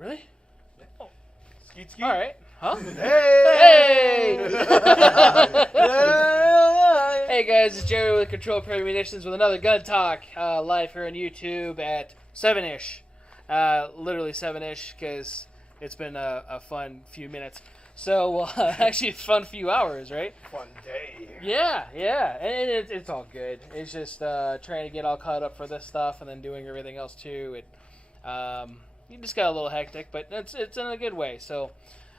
Really? Oh. Skeet skeet. All right. Huh? Hey! Hey guys, it's Jerry with Control Prairie Munitions with another gun talk live here on YouTube at 7-ish. Literally 7-ish because it's been a fun few minutes. So, actually a fun few hours, right? Fun day. Yeah. And it's all good. It's just trying to get all caught up for this stuff and then doing everything else too. You just got a little hectic, but it's in a good way. So,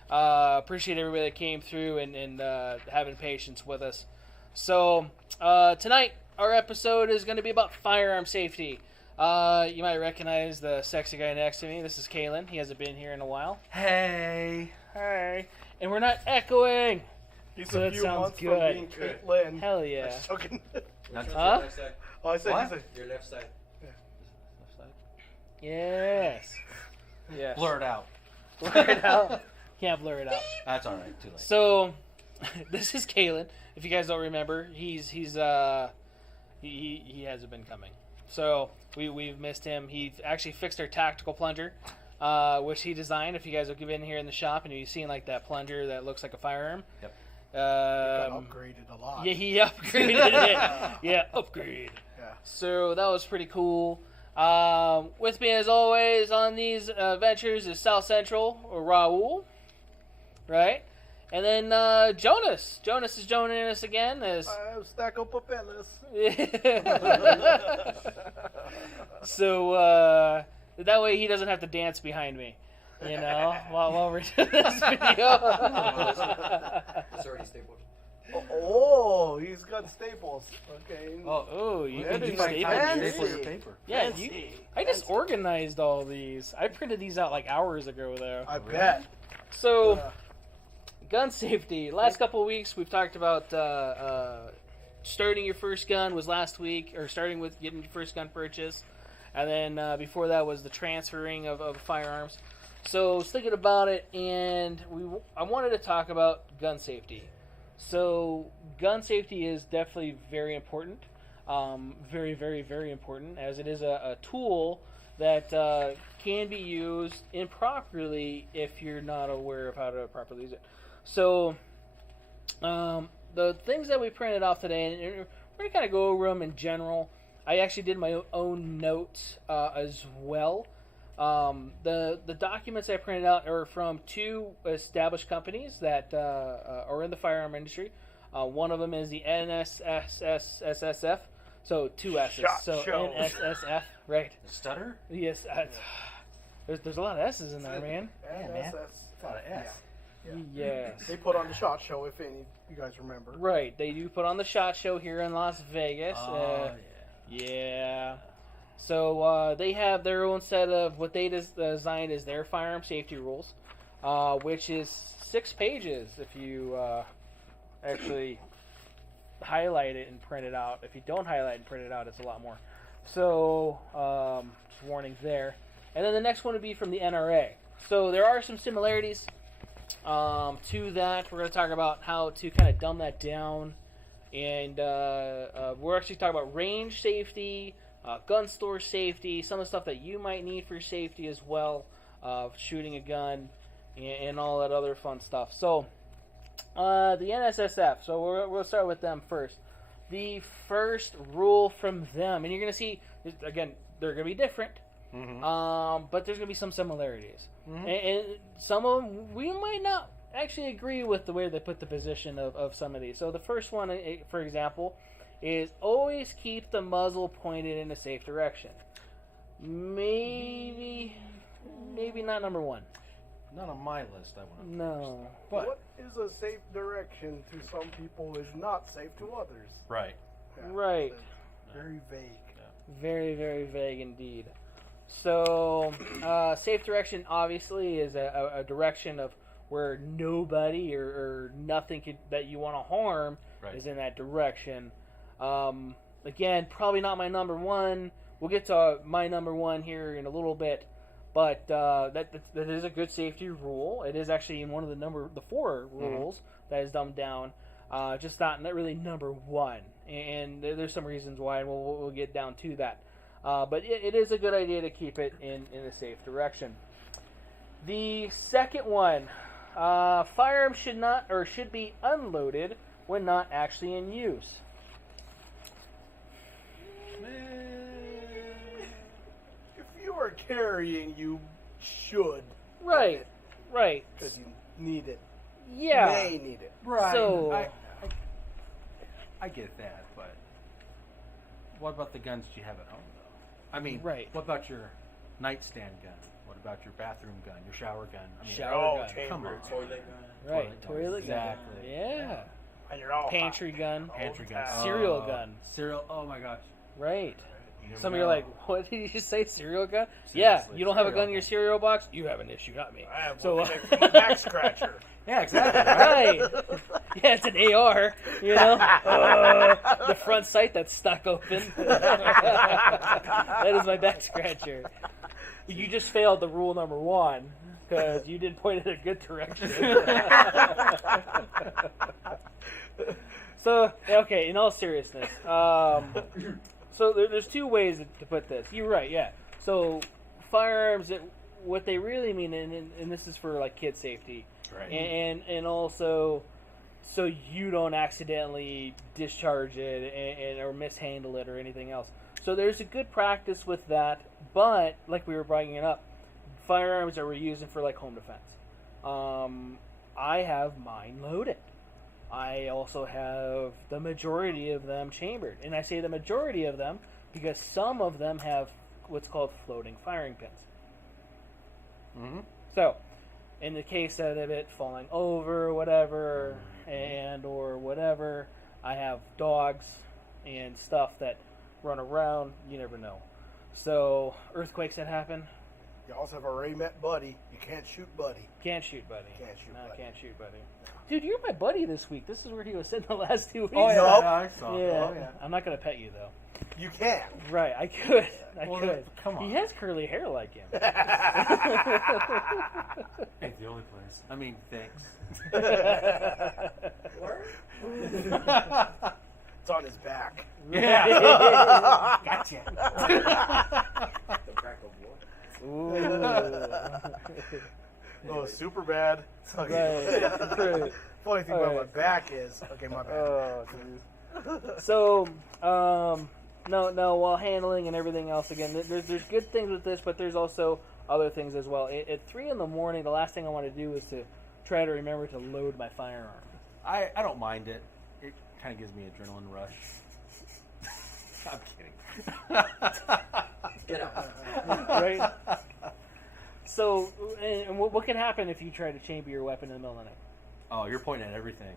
appreciate everybody that came through and having patience with us. So, tonight, our episode is going to be about firearm safety. You might recognize the sexy guy next to me. This is Kalen. He hasn't been here in a while. Hey. Hi. And we're not echoing. He's So a that few sounds months good. from being Caitlin. Hell yeah. Just joking. Not just Huh? your left side. Oh, I said, What? he said. Your left side. Left side. Yes. Yes. Blur it out. Blur it out. Can't blur it out. That's all right. Too late. So, this is Kalen. If you guys don't remember, he hasn't been coming. So we've missed him. He actually fixed our tactical plunger, which he designed. If you guys have been here in the shop and you've seen like that plunger that looks like a firearm. Yep. Got upgraded a lot. Yeah, he upgraded it. Yeah, upgrade. Yeah. So that was pretty cool. With me as always on these ventures is South Central or Raul, right? And then Jonas. Jonas is joining us again as I have stack of papeles. so that way he doesn't have to dance behind me, you know, while we're doing this video. It's already stapled. Oh, he's got staples. Okay. Oh, you can do Fancy. staples. Staple your paper. Yeah, Fancy. I just organized all these. I printed these out like hours ago, though. I bet. So, gun safety. Last couple of weeks, we've talked about starting your first gun was last week, or starting with getting your first gun purchase. And then before that was the transferring of firearms. So I was thinking about it, and I wanted to talk about gun safety. So gun safety is definitely very important. Very, very, very important, as it is a tool that can be used improperly if you're not aware of how to properly use it. So the things that we printed off today, and we're going to kind of go over them in general. I actually did my own notes as well. The documents I printed out are from two established companies that are in the firearm industry. One of them is the NSSSF, so two S's. Shot so show. NSSF, right? Stutter? Yes. There's a lot of S's in there, man. Yeah, man. It's a lot of S. Yeah. Yes. They put on the SHOT Show, if any you guys remember. Right. They do put on the SHOT Show here in Las Vegas. Yeah. So they have their own set of what they designed as their firearm safety rules, which is 6 pages if you actually highlight it and print it out. If you don't highlight and print it out, it's a lot more. So, just warning there. And then the next one would be from the NRA. So there are some similarities to that. We're going to talk about how to kind of dumb that down. And we're actually talking about range safety, gun store safety, some of the stuff that you might need for safety as well, shooting a gun, and all that other fun stuff. So, the NSSF, so we'll start with them first. The first rule from them, and you're going to see, again, they're going to be different, but there's going to be some similarities. And some of them, we might not actually agree with the way they put the position of some of these. So the first one, for example, is always keep the muzzle pointed in a safe direction. Maybe not number one. Not on my list, I want to. No. But What is a safe direction to some people is not safe to others. right. Yeah. Right. It's very vague. Very, very vague indeed. So, safe direction obviously is a direction of where nobody or nothing that you want to harm is in that direction. Again, probably not my number one. We'll get to my number one here in a little bit, but that is a good safety rule. It is actually in one of the 4 rules that is dumbed down, just not really number one. And there's some reasons why, and we'll get down to that. But it is a good idea to keep it in a safe direction. The second one, firearms should be unloaded when not actually in use. If you are carrying, you should. Right. Because you need it. Yeah. You may need it. Right. So, I get that, but what about the guns that you have at home, though? I mean, right. What about your nightstand gun? What about your bathroom gun, your shower gun? I mean, Shower gun. Come on. Toilet gun. Right. Toilet gun. Exactly. Yeah. And you're all Pantry gun. Pantry gun. Cereal gun. Cereal. Oh my gosh. Right. You Some of never you are know. like, what did you just say? Cereal gun? Seriously, Yeah. You don't have a cereal gun in gun. your cereal box? You have an issue, not me. I have So, one from my back scratcher. Yeah, exactly. Right? Right. Yeah, it's an AR, you know? The front sight that's stuck open. That is my back scratcher. You just failed the rule number 1 because you didn't point in a good direction. So, okay, in all seriousness, so there's 2 ways to put this. You're right, yeah. So firearms, what they really mean, and this is for like kid safety, Right. and also so you don't accidentally discharge it or mishandle it or anything else. So there's a good practice with that, but like we were bringing it up, firearms that we're using for like home defense. I have mine loaded. I also have the majority of them chambered. And I say the majority of them because some of them have what's called floating firing pins. Mm-hmm. So, in the case of it falling over or whatever, or whatever, I have dogs and stuff that run around. You never know. So, earthquakes that happen. You also have a Ray Met buddy. You can't shoot buddy. Can't shoot, buddy. Can't shoot, no, buddy. Can't shoot, buddy. Dude, you're my buddy this week. This is where he was sitting the last 2 weeks. Oh, yeah, Nope. I saw. Yeah. Oh, yeah. I'm not going to pet you, though. You can. Right, I could. I Well, could. come on. He has curly hair like him. Ain't the only place. I mean, thanks. It's on his back. Yeah. Gotcha. The crack of war. Ooh. Oh, super bad. Right. Right. Funny thing All about right. my back is, okay, my bad. Oh, geez. So, no, while handling and everything else, again, there's good things with this, but there's also other things as well. At 3 in the morning, the last thing I want to do is to try to remember to load my firearm. I don't mind it. It kind of gives me adrenaline rush. I'm kidding. Get out. Right? So, and what can happen if you try to chamber your weapon in the middle of the night? Oh, you're pointing at everything.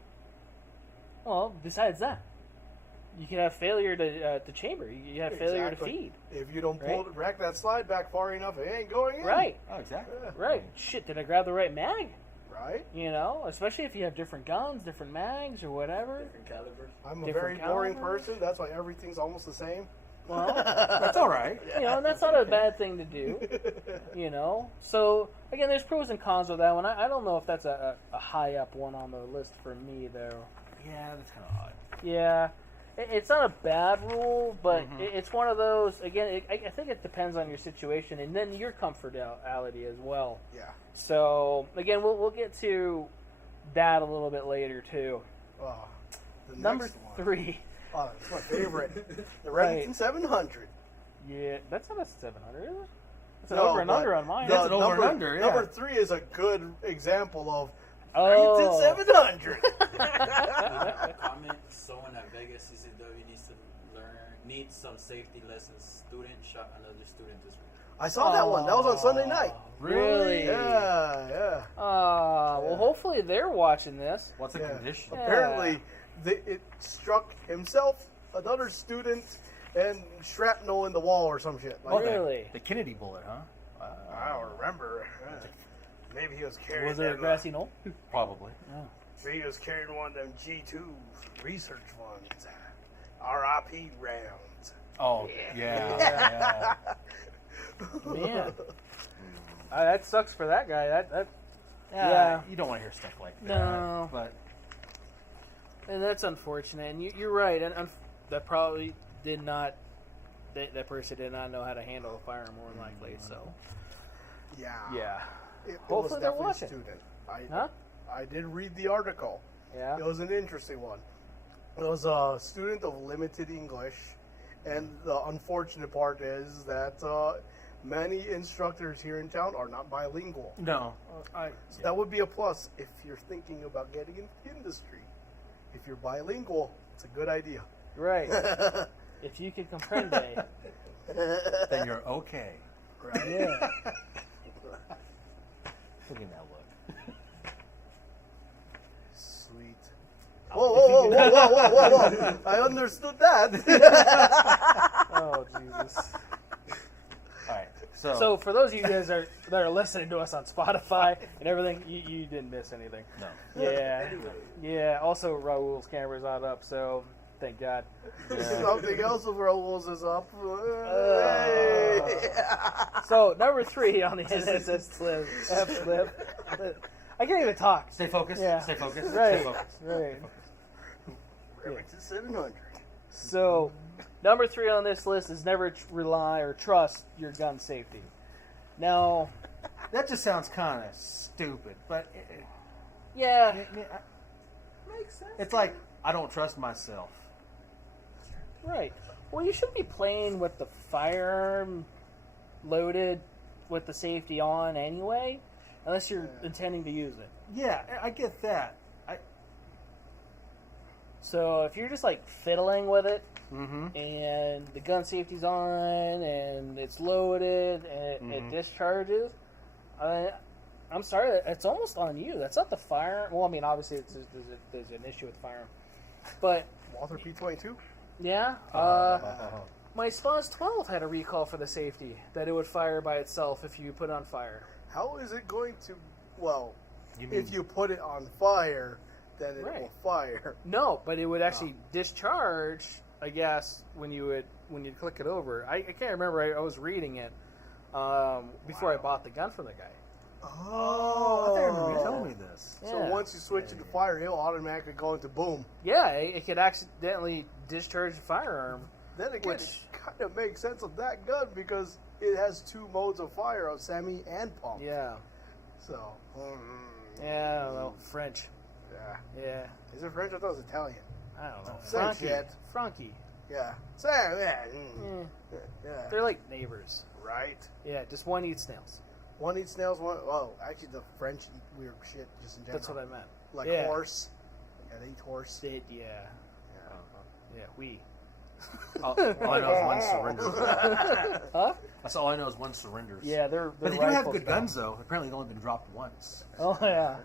Well, besides that, you can have failure to chamber. You have failure Exactly. to feed. If you don't Right? rack that slide back far enough, it ain't going in. Right. Oh, exactly. Right. Shit, did I grab the right mag? Right? You know, especially if you have different guns, different mags, or whatever. Different calibers. I'm a Different very boring calibers. person. That's why everything's almost the same. Well, That's all right. you know, and that's not a bad thing to do. You know, so again, there's pros and cons with that one. I don't know if that's a high up one on the list for me, though. Yeah, that's kind of odd. Yeah, it's not a bad rule, but Mhm. it's one of those. Again, I think it depends on your situation and then your comfortability as well. Yeah. So again, we'll get to that a little bit later too. Oh, the Number next one. 3. Oh, it's my favorite. The Right. Remington 700. Yeah, that's not a 700, is it? It's an No, over and but under on mine. That's an over number, and under, yeah. Number 3 is a good example of Oh. Remington 700. Comment: someone at Vegas CCW needs some safety lessons. Student shot another student this week. I saw that one. That was on Sunday night. Really? Yeah. Well, Yeah. hopefully they're watching this. What's the Yeah. condition? Yeah. Apparently, it struck himself, another student, and shrapnel in the wall or some shit. Like Oh, that. Really? The Kennedy bullet, huh? I don't remember. Maybe he was carrying. Was it a them, grassy knoll? Probably. Maybe he was carrying one of them G2 research ones. RIP rounds. Oh, yeah. Man, that sucks for that guy. That Yeah. You don't want to hear stuff like that. No. But and that's unfortunate. And you're right. And that probably did not. That person did not know how to handle a firearm, more than likely. So Yeah. yeah. It was Hopefully they're definitely watching. a student. Huh? I did read the article. Yeah. It was an interesting one. It was a student of limited English, and the unfortunate part is that many instructors here in town are not bilingual. No. So that would be a plus if you're thinking about getting into the industry. If you're bilingual, it's a good idea. Right. If you can comprende. Then you're okay. Right? Yeah. Look at that look. Sweet. Whoa. I understood that. Oh, Jesus. All right. So for those of you guys that are listening to us on Spotify and everything, you didn't miss anything. No. Yeah. Yeah. Also, Raul's camera's not up, so thank God. Something else of Raul's is up. So number 3 on the NSS slip. I can't even talk. Stay focused. Yeah. Stay focused. Right. Stay focused. Right. Remington 700. So number 3 on this list is never rely or trust your gun safety. Now, That just sounds kind of stupid, but yeah, Makes sense. it's like I don't trust myself. right. Well, you shouldn't be playing with the firearm loaded with the safety on anyway, unless you're intending to use it. Yeah, I get that. So if you're just like fiddling with it Mm-hmm. and the gun safety's on and it's loaded and it discharges, I'm sorry, it's almost on you. That's not the firearm. Well, I mean, obviously there's an issue with the firearm, but Walther P22. yeah, my Spaz 12 had a recall for the safety that it would fire by itself if you put it on fire. How is it going to? Well, You mean- if you put it on fire, then it Right. will fire. No, but it would actually discharge, I guess, when you click it over. I can't remember. I was reading it before I bought the gun from the guy. Oh, I remember you telling me this. So Yeah. once you switch it to fire, it'll automatically go into boom. Yeah, it could accidentally discharge the firearm. Then again, Which- it kind of makes sense of that gun because it has 2 modes of fire, of semi and pump. Yeah. So, Yeah, I don't know. French. yeah. Yeah. Is it French? I thought it was Italian. I don't know. Same Frankie. shit. Frankie. Yeah. Same. Yeah. Eh, they're like neighbors. Right. Yeah, just one eats snails. One eats snails. One. Oh, actually, the French eat weird shit just in general. That's what I meant. Like Yeah. horse. Yeah, they eat horse. Yeah. Yeah. We. All I know is one surrenders. Huh? That's all I know is one surrenders. Yeah, they're But they do have rifles good now. guns, though. Apparently, they've only been dropped once. Oh yeah.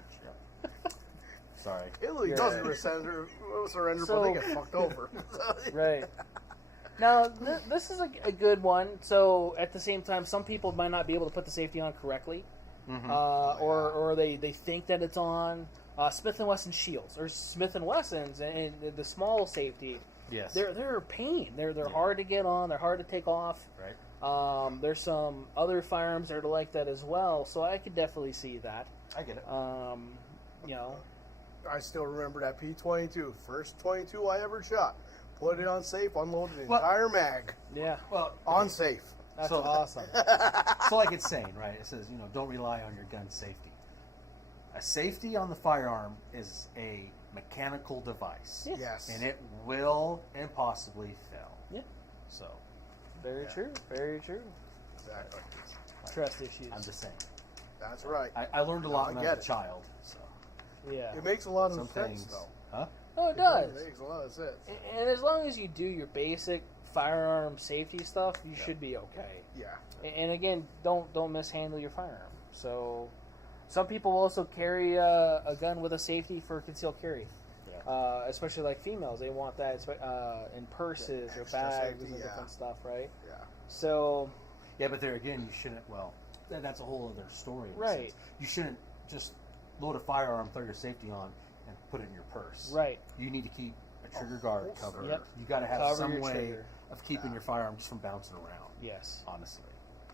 Sorry. Italy Yeah. doesn't surrender, but they So- get fucked over. Right. Now, this is a good one. So, at the same time, some people might not be able to put the safety on correctly, or they think that it's on. Smith & Wesson shields or Smith & Wessons and the small safety. Yes. They're a pain. They're hard to get on. They're hard to take off. Right. There's some other firearms that are like that as well. So I could definitely see that. I get it. You know. I still remember that P22, first 22 I ever shot. Put it on safe, unloaded the Well- entire mag Yeah. Well, on safe. That's So- awesome. so like it's saying, right? It says, don't rely on your gun safety. A safety on the firearm is a mechanical device. Yeah. Yes. And it will and possibly fail. Yeah. So, Very true. Very true. Exactly. Trust issues. I'm just saying. That's right. I learned a lot I when I get was it. a child. So, Yeah. It makes a lot some of sense, things. though. Huh? Oh, it does. It makes a lot of sense. And as long as you do your basic firearm safety stuff, you should be okay. Yeah. And again, don't mishandle your firearm. So, some people also carry a gun with a safety for concealed carry. Yeah. Especially like females, they want that in purses or extra bags safety, and yeah. different stuff, right? Yeah. So, Yeah, but there again, you shouldn't. Well, that's a whole other story. In a Right. sense. You shouldn't just load a firearm, throw your safety on, and put it in your purse. right. You need to keep a trigger guard holster. covered. Yep. You got to have Cover some your way trigger. of keeping your firearm just from bouncing around. Yes. Honestly,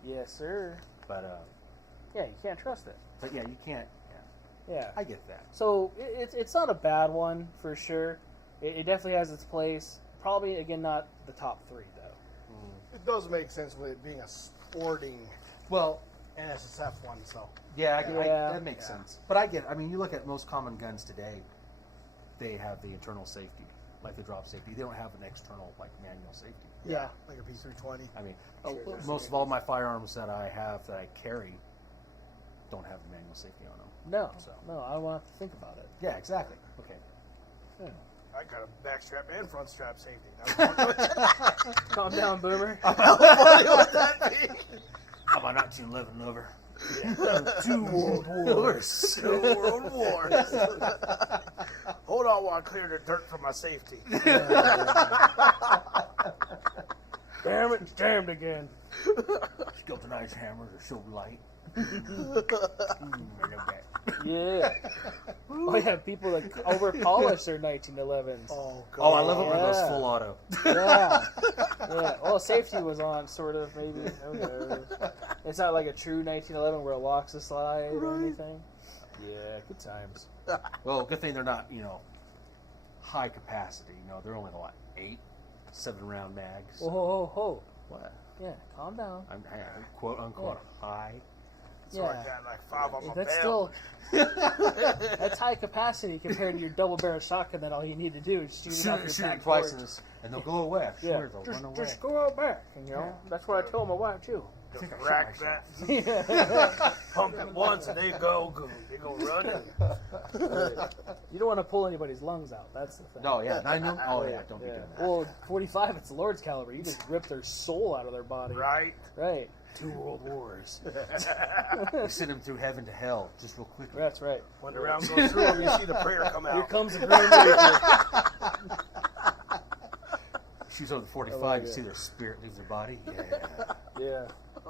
Yes, sir. but Yeah, you can't trust it. yeah, you can't. Yeah, Yeah. I get that. So it's not a bad one for sure. It definitely has its place. Probably again not the top 3 though. It does make sense with it being a sporting. Well, NSSF one, so. Yeah, Yeah. that makes sense. But I get it. I mean, you look at most common guns today, they have the internal safety, like the drop safety. They don't have an external, like, manual safety. Yeah. Like a P320. I mean, most of all my firearms that I have that I carry don't have the manual safety on them. No, So. no, I don't want to think about it. Yeah, exactly. Okay. Yeah. I got a back strap and front strap safety. Calm down, Boomer. I'm a 1911 lover. Two world wars. Two world wars. Hold on while I clear the dirt from my safety. Damn it, it's jammed again. Skeletonized hammers are so light. Yeah. Oh yeah, people that over polish their 1911s. Oh, God. Oh, I love it when it goes Yeah. full auto. Yeah. Yeah. Well, safety was on, sort of, maybe. Who knows? It's not like a true 1911 where it locks the slide or anything. Yeah, good times. Well, good thing they're not, high capacity. They're only, 7-round mags. Whoa, whoa, whoa. What? Yeah, calm down. I'm quote unquote high. So I got like 5 on my That's belt. still that's high capacity compared to your double barrel shotgun. That all you need to do is shoot it off your Shoot back it twice porch. and they'll go away. Yeah, Sure, they'll run away. just go out back. That's what I told my wife too. Just I think I rack shot that. Pump it once and they go running. You don't want to pull anybody's lungs out. That's the thing. No, yeah, 9mm. Oh yeah, don't be doing that. Well, 45, it's Lord's caliber. You just rip their soul out of their body. Right? Right. 2 world wars. You send them through heaven to hell just real quickly. That's right. When the round goes through them, you see the prayer come Here out. comes the Grim Reaper. Shoots over the 45, like you it. see their spirit leave their body. Yeah. Yeah.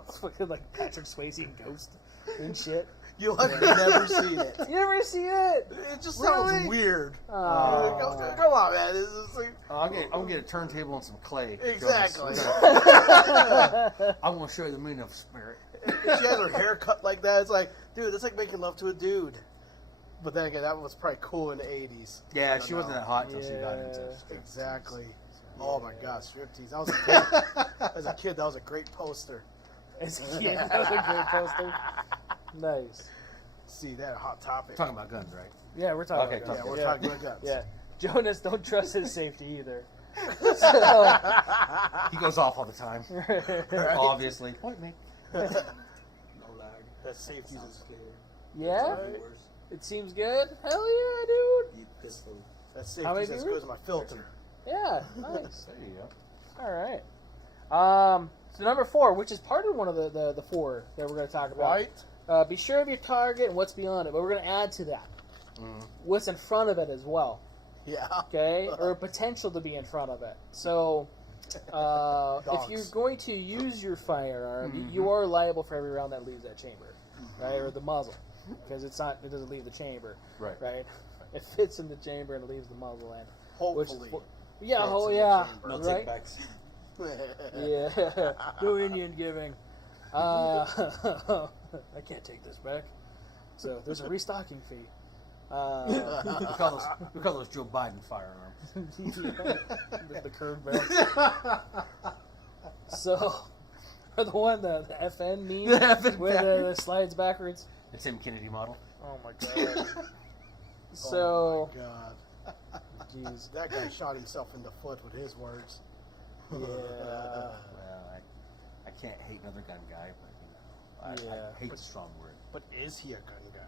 It's fucking like Patrick Swayze and Ghost and shit. You'll have never seen it. You never see it? It just sounds Really? weird. Oh. Come on, man. This is like, I'm gonna get a turntable and some clay. Exactly. I'm gonna show you the meaning of spirit. if she has her hair cut like that, it's like, dude, it's like making love to a dude. But then again, that was probably cool in the 80s. Yeah, she wasn't that hot until she got into Yeah. striptease. Exactly. Oh my God, striptease. That was a kid. As a kid, that was a great poster. As a kid, that was a great poster. Nice. See, that a hot topic. Talking about guns, right? Yeah, we're talking Okay, about Yeah, guns. we're talking about guns. Yeah. Jonas, don't trust his safety either. So, He goes off all the time. Obviously. Point me. No lag. That safety Sounds is clear. yeah? Right. Viewers, It seems good. Hell yeah, dude. you pistol. that How many safety is as viewers? good as my filter. Yeah, nice. There you go. All right. So number 4, which is part of one of the 4 that we're going to talk about. Right? Be sure of your target and what's beyond it, but we're going to add to that what's in front of it as well. Yeah. Okay, or potential to be in front of it. So, if you're going to use your firearm, you are liable for every round that leaves that chamber, right, or the muzzle, because it doesn't leave the chamber, Right. right? It fits in the chamber and leaves the muzzle in. Hopefully. Yeah, Fits oh in the yeah, chamber. No right. takebacks. Yeah, no Indian giving. I can't take this back. So there's a restocking fee. We call those Joe Biden firearms. the curved belt. So, or the one the FN meme The FN with backwards. the slides backwards. The Tim Kennedy model. Oh my god. So, Oh my God. jeez, That guy shot himself in the foot with his words. yeah. Well, I can't hate another gun guy, but I Yeah. hate a strong word. But is he a gun guy?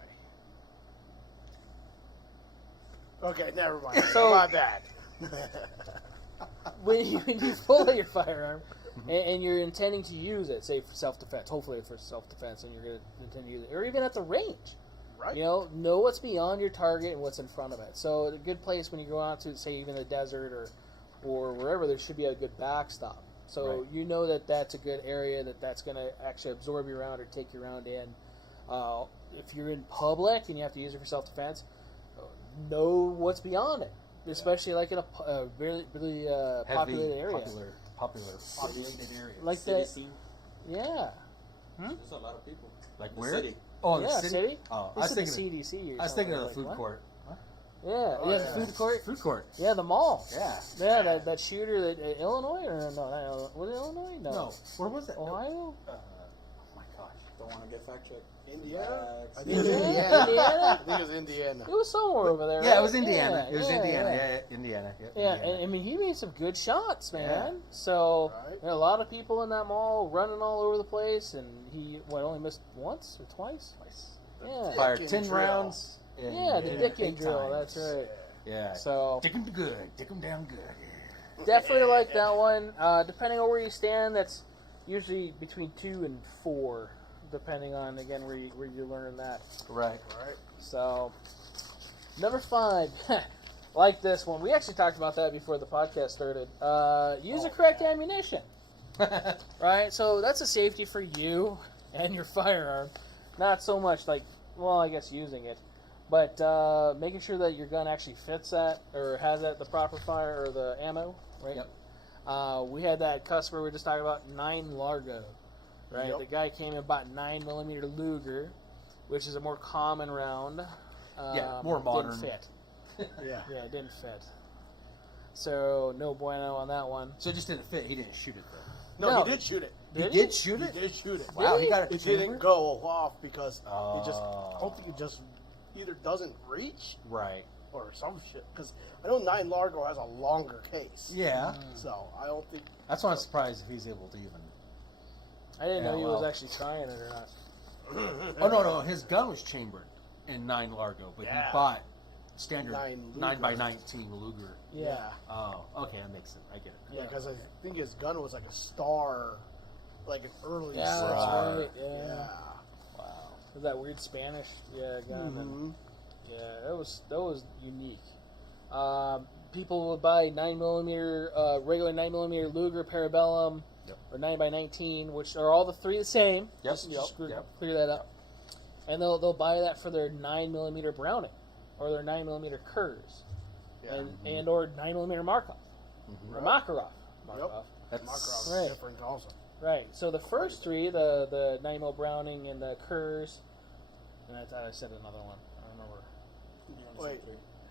Okay, never mind. So- How about that? When you pull out your firearm and you're intending to use it, say for self-defense, hopefully for self-defense, and you're going to intend to use it, or even at the range. Right? You know what's beyond your target and what's in front of it. So a good place when you go out to, say, even the desert or wherever, there should be a good backstop. So Right. you know that's a good area that's going to actually absorb your round or take your round in. If you're in public and you have to use it for self-defense, know what's beyond it, especially like in a really populated area. Populated area. Like City that. scene. Yeah. There's a lot of people. Like The where? city. Oh, in Yeah, the city? Oh, I This was is the thinking. CDC or I was thinking of the something. food Like, court. Yeah, Oh, yeah, yeah. the food court. Food court. Yeah, the mall. Yeah. Yeah, that shooter that Illinois or no, not Illinois. Was it Illinois? No. No. Where was that? Ohio? Oh my gosh. Don't want to get fact checked. Indiana? I Facts. think it's Indiana? Indiana. Indiana? I think it's Indiana. It was somewhere over there. Yeah, right? it was Indiana. Yeah, It was yeah, Indiana. yeah. Yeah, Indiana. Yep, Yeah, Indiana. and I mean, he made some good shots, man. Yeah. So, Right. there are a lot of people in that mall running all over the place, and he, only missed once or twice? Twice. Yeah. Fired Dick 10 and drill. rounds. in- Yeah, the in dick and 8 drill, times. that's right. Yeah. So, Dick 'em good. Dick 'em down good. Yeah. definitely like that one. Depending on where you stand, that's usually between 2 and 4, depending on, again, where you learn that. Right. Right. So, number 5, like this one. We actually talked about that before the podcast started. Use the correct ammunition. Right? So, that's a safety for you and your firearm. Not so much like, well, I guess using it. But making sure that your gun actually fits that or has that the proper fire or the ammo, right? Yep. We had that customer we were just talking about, 9 Largo, right? Yep. The guy came and bought 9mm Luger, which is a more common round. Yeah, more modern. Didn't fit. Yeah. Yeah, it didn't fit. So no bueno on that one. So it just didn't fit. He didn't shoot it though. No, No. he did shoot it. He Did did shoot He it. did shoot it. Wow, Did he he? got It it. didn't go off because Oh. it just. I don't think it just either doesn't reach Right. or some shit. Because I know 9 Largo has a longer case. Yeah. So I don't think. That's why I'm surprised if he's able to even. I didn't know Yeah, he well. was actually trying it or not. Oh no, his gun was chambered in 9 Largo, but Yeah. he bought standard 9 9x19 Luger. Yeah. Oh, okay, that makes sense. I get it. Yeah, because I think his gun was like a star, like an early. Yeah, that's Right. right. Yeah. Yeah. Wow. Was that weird Spanish? Yeah, gun. And, Mhm. yeah, that was unique. People would buy 9mm, regular 9mm Luger Parabellum, Yep. or 9x19, which are all the 3 the same. Yep, Just yep. clear that up. And they'll buy that for their 9mm Browning, or their 9mm Kurz, Yeah. and or 9mm Markov, Mhm. or Makarov. Markov. Yep. That's Makarov's Right. different also. Right. So the first 3, the 9mm Browning and the Kurz, and I thought I said another one. I don't remember. Wait,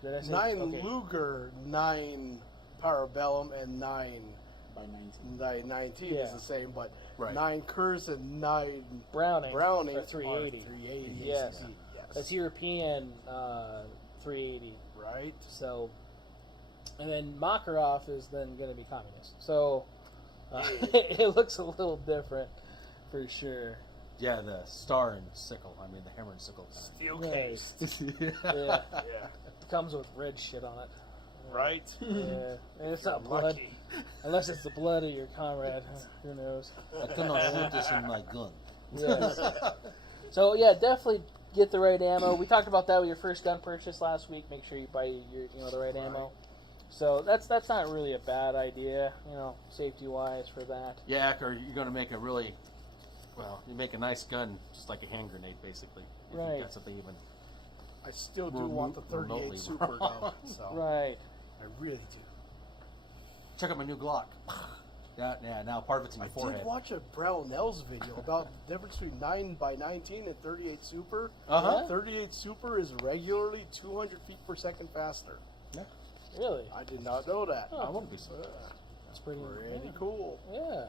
Did I say 9 okay. Luger, 9 Parabellum, and 9 By 19. 19 Yeah. is the same, but Right. 9 Kurz and 9 Browning, Browning are 380. 380. Yes. Yes. That's European 380. Right. So, and then Makarov is then going to be communist. So, it looks a little different for sure. Yeah, the star and sickle. I mean, the hammer and sickle. Steel Yeah. case. Yeah, Yeah. it comes with red shit on it. Right. Yeah, and it's not blood, Lucky. unless it's the blood of your comrade. Who knows? I cannot shoot this in my gun. Yes. So yeah, definitely get the right ammo. We talked about that with your first gun purchase last week. Make sure you buy the right ammo. So that's not really a bad idea, safety wise for that. Yeah, or you're going to make a really, you make a nice gun, just like a hand grenade, basically. If Right. you got something even. I still do want the 38 remotely Super wrong. though. So Right. I really do. Check out my new Glock. Yeah, now part of it's in I your forehead. did watch a Brownells video about the difference between 9x19 and 38 Super. Uh-huh. 38 Super is regularly 200 feet per second faster. Really? I did not know that. Oh. I wouldn't be surprised. That's pretty Pretty cool. Yeah.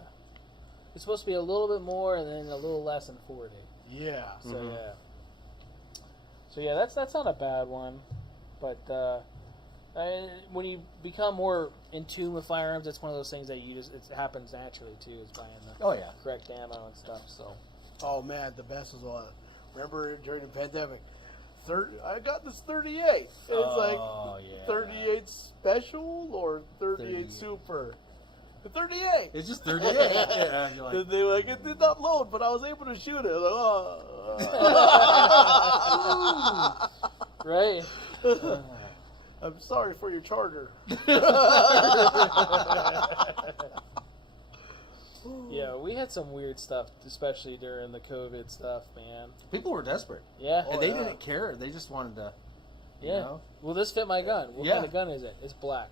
It's supposed to be a little bit more and then a little less than 40. Yeah. So Mhm. yeah. So yeah, that's not a bad one, but when you become more in tune with firearms, it's one of those things that it happens naturally too. Is buying the Oh, yeah. correct ammo and stuff. So Oh man, the best was remember during the pandemic. I got this 38. And it's Oh, like yeah. 38 special or 38 38. Super. The 38. It's just 38. Yeah, you're like, They were like, it did not load, but I was able to shoot it. I was like, right. I'm sorry for your charger. Yeah, we had some weird stuff, especially during the COVID stuff, man. people were desperate. Yeah. Oh, And they yeah. didn't care. They just wanted to, you Yeah. know. Will this fit my gun? What Yeah. kind of gun is it? It's black.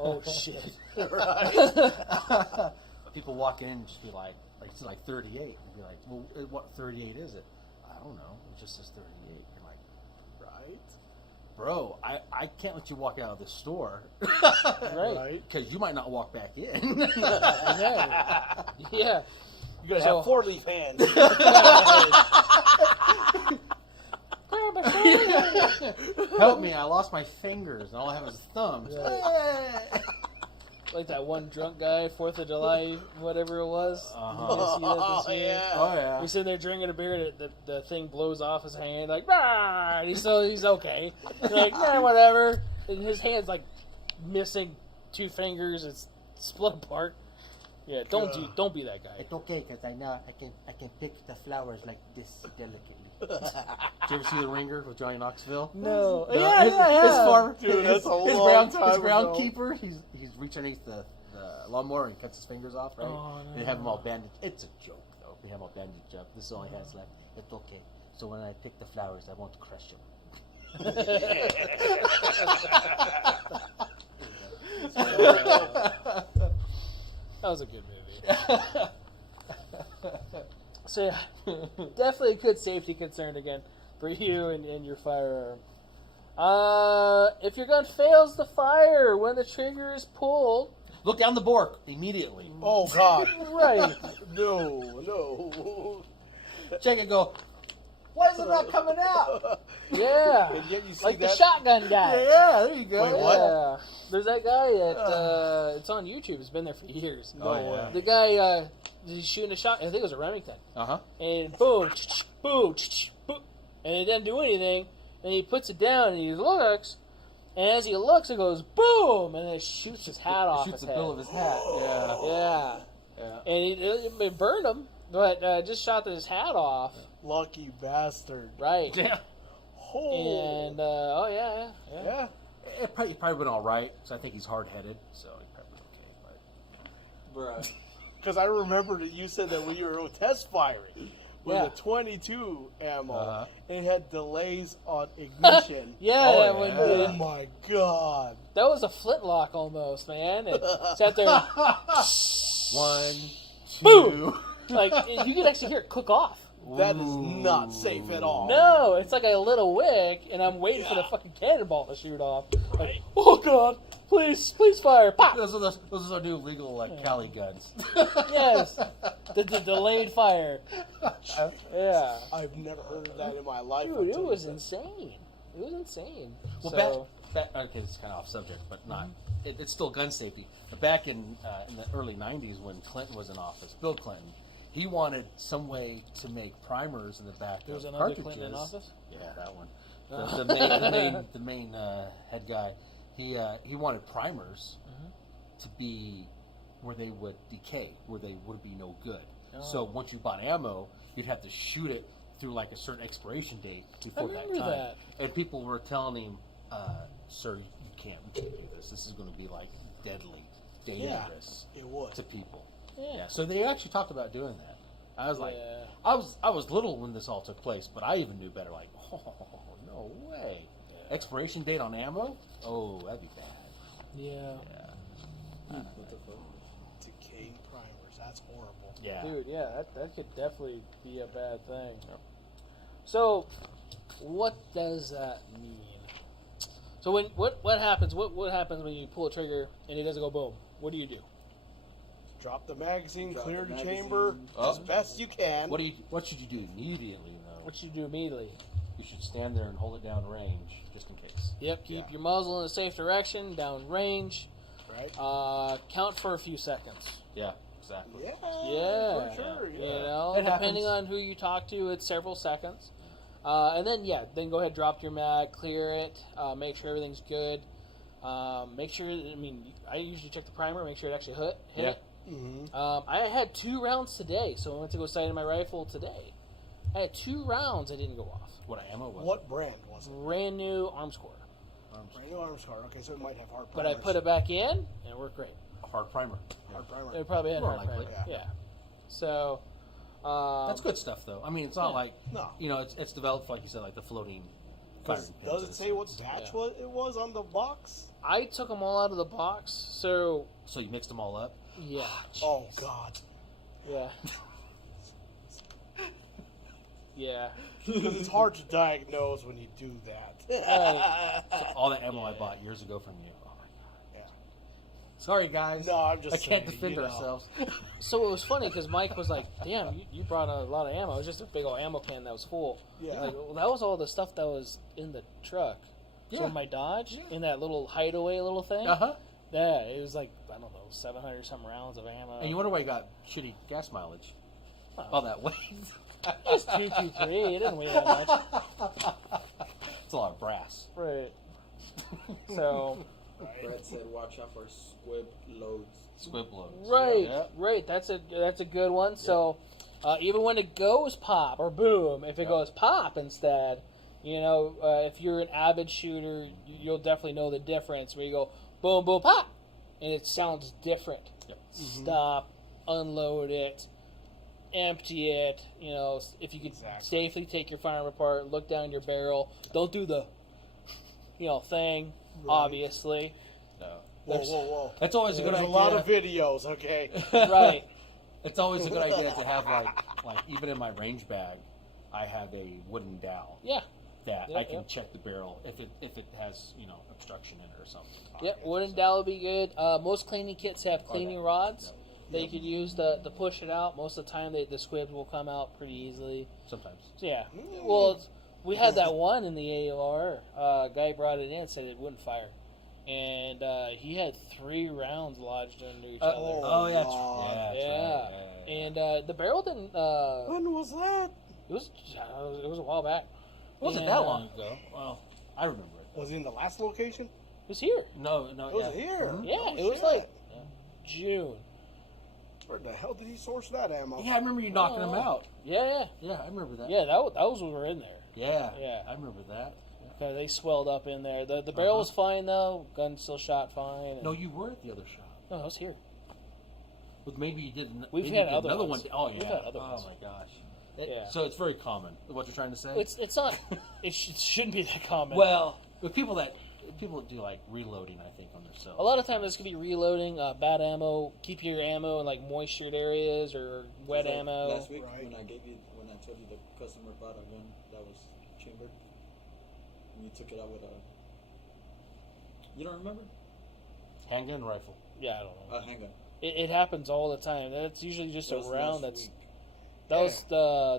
Oh shit. Right. People walk in and just be like it's like 38. And be like, well, what 38 is it? I don't know. It just says 38. You're like, Right. bro, I can't let you walk out of the store. Right. Right. Because you might not walk back in. Yeah. Yeah. You're gonna have 4-leaf hands. Help me! I lost my fingers, and all I have is thumbs. Like that one drunk guy, 4th of July, whatever it was. Uh-huh. You see that this year? Oh yeah. He's sitting there drinking a beer, and the thing blows off his hand, like, bah! And he's okay. He's like, yeah, whatever. And his hand's like missing 2 fingers. It's split apart. Yeah, don't be that guy. It's okay because I know I can pick the flowers like this delicately. Did you ever see The Ringer with Johnny Knoxville? No. His Yeah. farmer, Dude, that's a long time his ago. groundkeeper. He's reached underneath the lawnmower and cuts his fingers off. Right? Oh, no. They have him all bandaged. It's a joke though. They have him all bandaged up. This only has like. It's okay. So when I pick the flowers, I won't crush them. That was a good movie. So yeah, definitely a good safety concern again for you and your firearm. If your gun fails to fire when the trigger is pulled, Look down the bore immediately. Oh God! right? No. Check it. Go. Why is it not coming out? Yeah, And yet you see like the that. shotgun guy. Yeah, there you go. Wait, what? Yeah, there's that guy at it's on YouTube. It's been there for years. Oh, yeah. The guy he's shooting a shot. I think it was a Remington. Uh-huh. And boom, boom, boom, and it doesn't do anything. And he puts it down and he looks, and as he looks, it goes boom, and then it shoots his hat off. Shoots his the head. bill of his hat. Yeah. Yeah, Yeah. and it burned him, but just shot his hat off. Lucky bastard. Right. Yeah. Oh. And Yeah. It probably went all right, because I think he's hard-headed, so he probably was okay. Bruh. Because I remember that you said that when you were test firing with Yeah. a 22 ammo, Uh-huh. it had delays on ignition. yeah, Oh, that one yeah. Oh did. my God. That was a flintlock almost, man. It sat there, 1, 2. Boom! like you could actually hear it cook off. That is not safe at all. No, it's like a little wick, and I'm waiting for the fucking cannonball to shoot off. Like, oh God, please fire! Pop! Those are our new legal Cali guns. Yes, the delayed fire. Yeah, I've never heard of that in my life. dude, it until was this. insane. It was insane. Well, So, back okay, it's kind of off subject, but not. It's still gun safety. But back in the early '90s, when Clinton was in office, Bill Clinton, he wanted some way to make primers in the back there was of another cartridges. Clinton in office. Yeah, that one. The main head guy. He wanted primers to be where they would decay, where they would be no good. Oh. So once you bought ammo, you'd have to shoot it through like a certain expiration date before that remember time. that. And people were telling him, "Sir, you can't do this. This is going to be like deadly, dangerous It would. to people." Yeah. Yeah. So they actually talked about doing that. I was like, Yeah. I was little when this all took place, but I even knew better. Like, oh no way! Expiration date on ammo? Oh, that'd be bad. Yeah. Yeah. What the fuck? Decaying primers. That's horrible. Yeah. Dude, yeah, that could definitely be a bad thing. So, what does that mean? So when what happens? What happens when you pull a trigger and it doesn't go boom? What do you do? Drop the magazine, Drop clear the the chamber Oh. as best you can. What should you do immediately though? What should you do immediately? You should stand there and hold it down range just in case. Yep, keep Yeah. your muzzle in a safe direction, down range. Right? Count for a few seconds. Yeah, exactly. Yeah. Yeah, For sure. You Yeah. know, It depending happens. on who you talk to, it's several seconds. And then go ahead, drop your mag, clear it, make sure everything's good. Make sure, I usually check the primer, make sure it actually hit Yeah. it. Mm-hmm. I had 2 rounds today, so I went to go sight in my rifle today. I had 2 rounds that didn't go off. What ammo was What brand was it? Brand new arms core. Brand new arms card. Okay, so it might have hard But primers. I put it back in, and it worked great. a hard primer? Hard primer. It probably had More hard primer. likely. Yeah. So, That's good stuff though. I mean, it's not Yeah. like No. it's developed like you said, like the floating. firing pins Does and it say what stuff. batch Yeah. it was on the box? I took them all out of the box, so So you mixed them all up. yeah. Oh, God. Yeah. Yeah. Because it's hard to diagnose when you do that. So all that ammo I bought years ago from you. Oh my god. Yeah. Sorry, guys. No, I'm just I can't saying, defend you know. ourselves. So it was funny because Mike was like, "Damn, you brought a lot of ammo. It was just a big old ammo can that was full." Yeah. Like, well, that was all the stuff that was in the truck. So Yeah. in my Dodge, in that little hideaway little thing, Uh-huh. yeah, it was like, I don't know, 700 some rounds of ammo. And you wonder why you got shitty gas mileage. Well, All that weight. It's 223. It didn't weigh that much. It's a lot of brass. Right. So, Brad said, "Watch out for squib loads." Squib loads. right, Yeah. right. That's a good one. So, even when it goes pop or boom, if it goes pop instead, if you're an avid shooter, you'll definitely know the difference. Where you go boom, boom, pop, and it sounds different. Yep. Stop, unload it, empty it. If you could safely take your firearm apart, look down your barrel. Don't do the, thing. Right. Obviously, No. Whoa. That's always a good There's idea. a lot of videos, okay? right. It's always a good idea to have like even in my range bag, I have a wooden dowel Yeah. that Yeah, I can yeah. check the barrel if it has obstruction in it or something. Yep, wooden dowel would be good. Most cleaning kits have cleaning rods that you could use to push it out. Most of the time, the squibs will come out pretty easily. Sometimes. So, yeah. Well, we had that one in the AOR. Guy brought it in, said it wouldn't fire. And he had 3 rounds lodged under each other. Oh yeah, God. that's Yeah. right. Yeah. And the barrel didn't... When was that? it was a while back. It wasn't And, that long ago. Well, I remember it. Was he in the last location? It was here. No, It was yeah. here. Yeah, Oh, it was shit. like June. Where the hell did he source that ammo? Yeah, I remember you knocking Oh. them out. Yeah. Yeah, I remember that. Yeah, that was when we were in there. Yeah. Yeah. I remember that. Okay, they swelled up in there. The barrel was fine though. Gun still shot fine. and- No, you were at the other shop. no, I was here. But maybe you did. We've maybe had you did other another ones. one. Oh yeah. We've had other ones. Oh my gosh. Yeah. So it's very common. What you're trying to say? It's not. It shouldn't be that common. well, with people that do like reloading, I think on themselves. a lot of times this could be reloading, bad ammo. Keep your ammo in like moistured areas or wet Like ammo. Last week Right. when I told you the customer bought a gun that was chambered, and you took it out with a. You don't remember? Handgun, rifle. Yeah, I don't know. A handgun. It happens all the time. That's usually just That a was round. last That's week. that was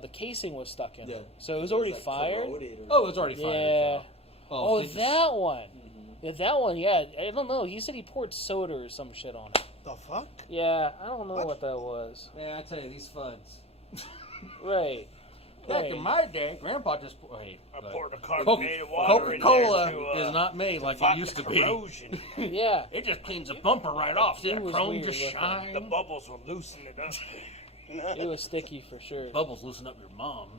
the casing was stuck in Yeah. it, so it was already like fired. corroded or Oh, it's already fired. Yeah. Oh, so just- that one. Mhm. Yeah, that one. Yeah, I don't know. He said he poured soda or some shit on it. The fuck? Yeah, I don't know What? what that was. Man, I tell you, these fuds. Right. Back Right. in my day, Grandpa just poured a carbonated water Coca in Cola there to, is not made like it used to be. corrosion. Yeah. It just cleans the bumper right off. See It that was chrome weird just looking. shine. The bubbles will loosen it up. It was sticky for sure. Bubbles loosen up your mom.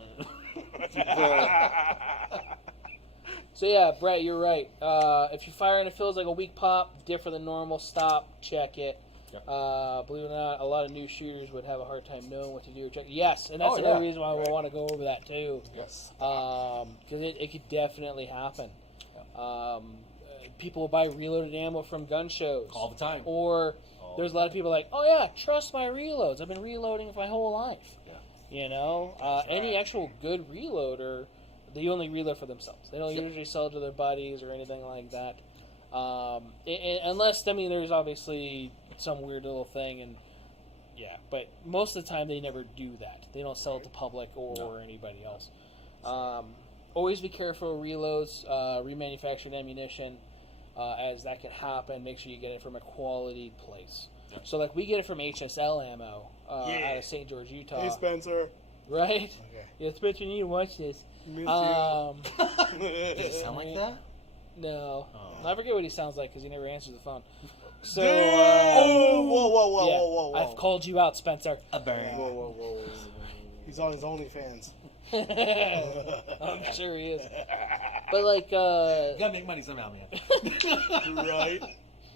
So yeah, Brett, you're right. If you fire and it feels like a weak pop, different than normal, stop, check it. Yep. Believe it or not, a lot of new shooters would have a hard time knowing what to do or check. Yes, and that's Oh, another yeah. reason why we want to go over that too. Yes. Because it could definitely happen. People will buy reloaded ammo from gun shows. All the time. Or All there's a the lot of people like, oh yeah, trust my reloads. I've been reloading for my whole life. Yeah. Any actual good reloader, they only reload for themselves. They don't usually sell it to their buddies or anything like that. Unless, there's obviously some weird little thing, and yeah, but most of the time they never do that. They don't sell it to public or anybody else. Always be careful of reloads, remanufactured ammunition, as that can happen. Make sure you get it from a quality place. Yeah. So, like, we get it from HSL Ammo Yeah. out of St. George, Utah. Hey, Spencer. Right? Okay. Yeah, Spencer, you need to watch this. Miss Um, Does it sound like that? no. Oh. I forget what he sounds like because he never answers the phone. So, Damn! Whoa, yeah, whoa. I've called you out, Spencer. A bang. Whoa. He's on his OnlyFans. I'm sure he is. But, like, You gotta make money somehow, man. Right?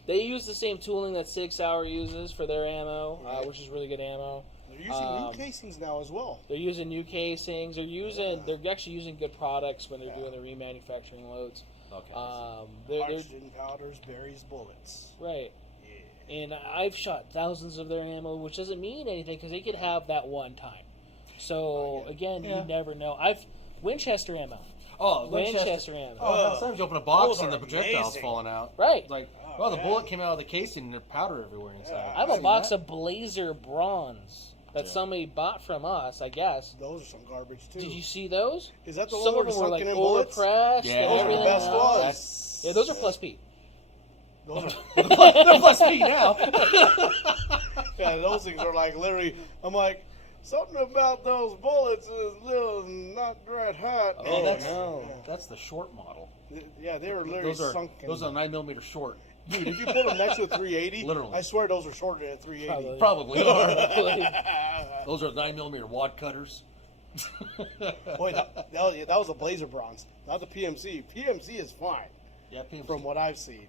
they use the same tooling that 6 Hour uses for their ammo, which is really good ammo. They're using new casings now as well. They're using new casings. They're actually using good products when they're doing the remanufacturing loads. Okay. They're Oxygen powders, berries, bullets. right. Yeah. And I've shot thousands of their ammo, which doesn't mean anything because they could have that one time. So again, Yeah. you never know. Winchester ammo. Oh, Winchester ammo. Oh, sometimes you open a box Those and the are projectile's amazing. falling out. Right. Like, Oh, Well, the bullet came out of the casing and there's powder everywhere inside. I have a box of Blazer Bronze that somebody bought from us, I guess. Those are some garbage too. Did you see those? Is that the Some one of where them were sunken like in bullets? overpressed. Yeah, and Those are the everything best else. ones. Yeah, those are plus P. Those are, They're plus P now. yeah, those things are like literally. I'm like, something about those bullets is little not right hot. Oh, That's the short model. Yeah, they were literally Those are sunken. 9mm short. Dude, if you put them next to a 380, Literally. I swear those are shorter than a 380. Probably are. Those are 9mm wad cutters. Boy, that was a Blazer Bronze, not the PMC. PMC is fine, Yeah, PMC. from what I've seen.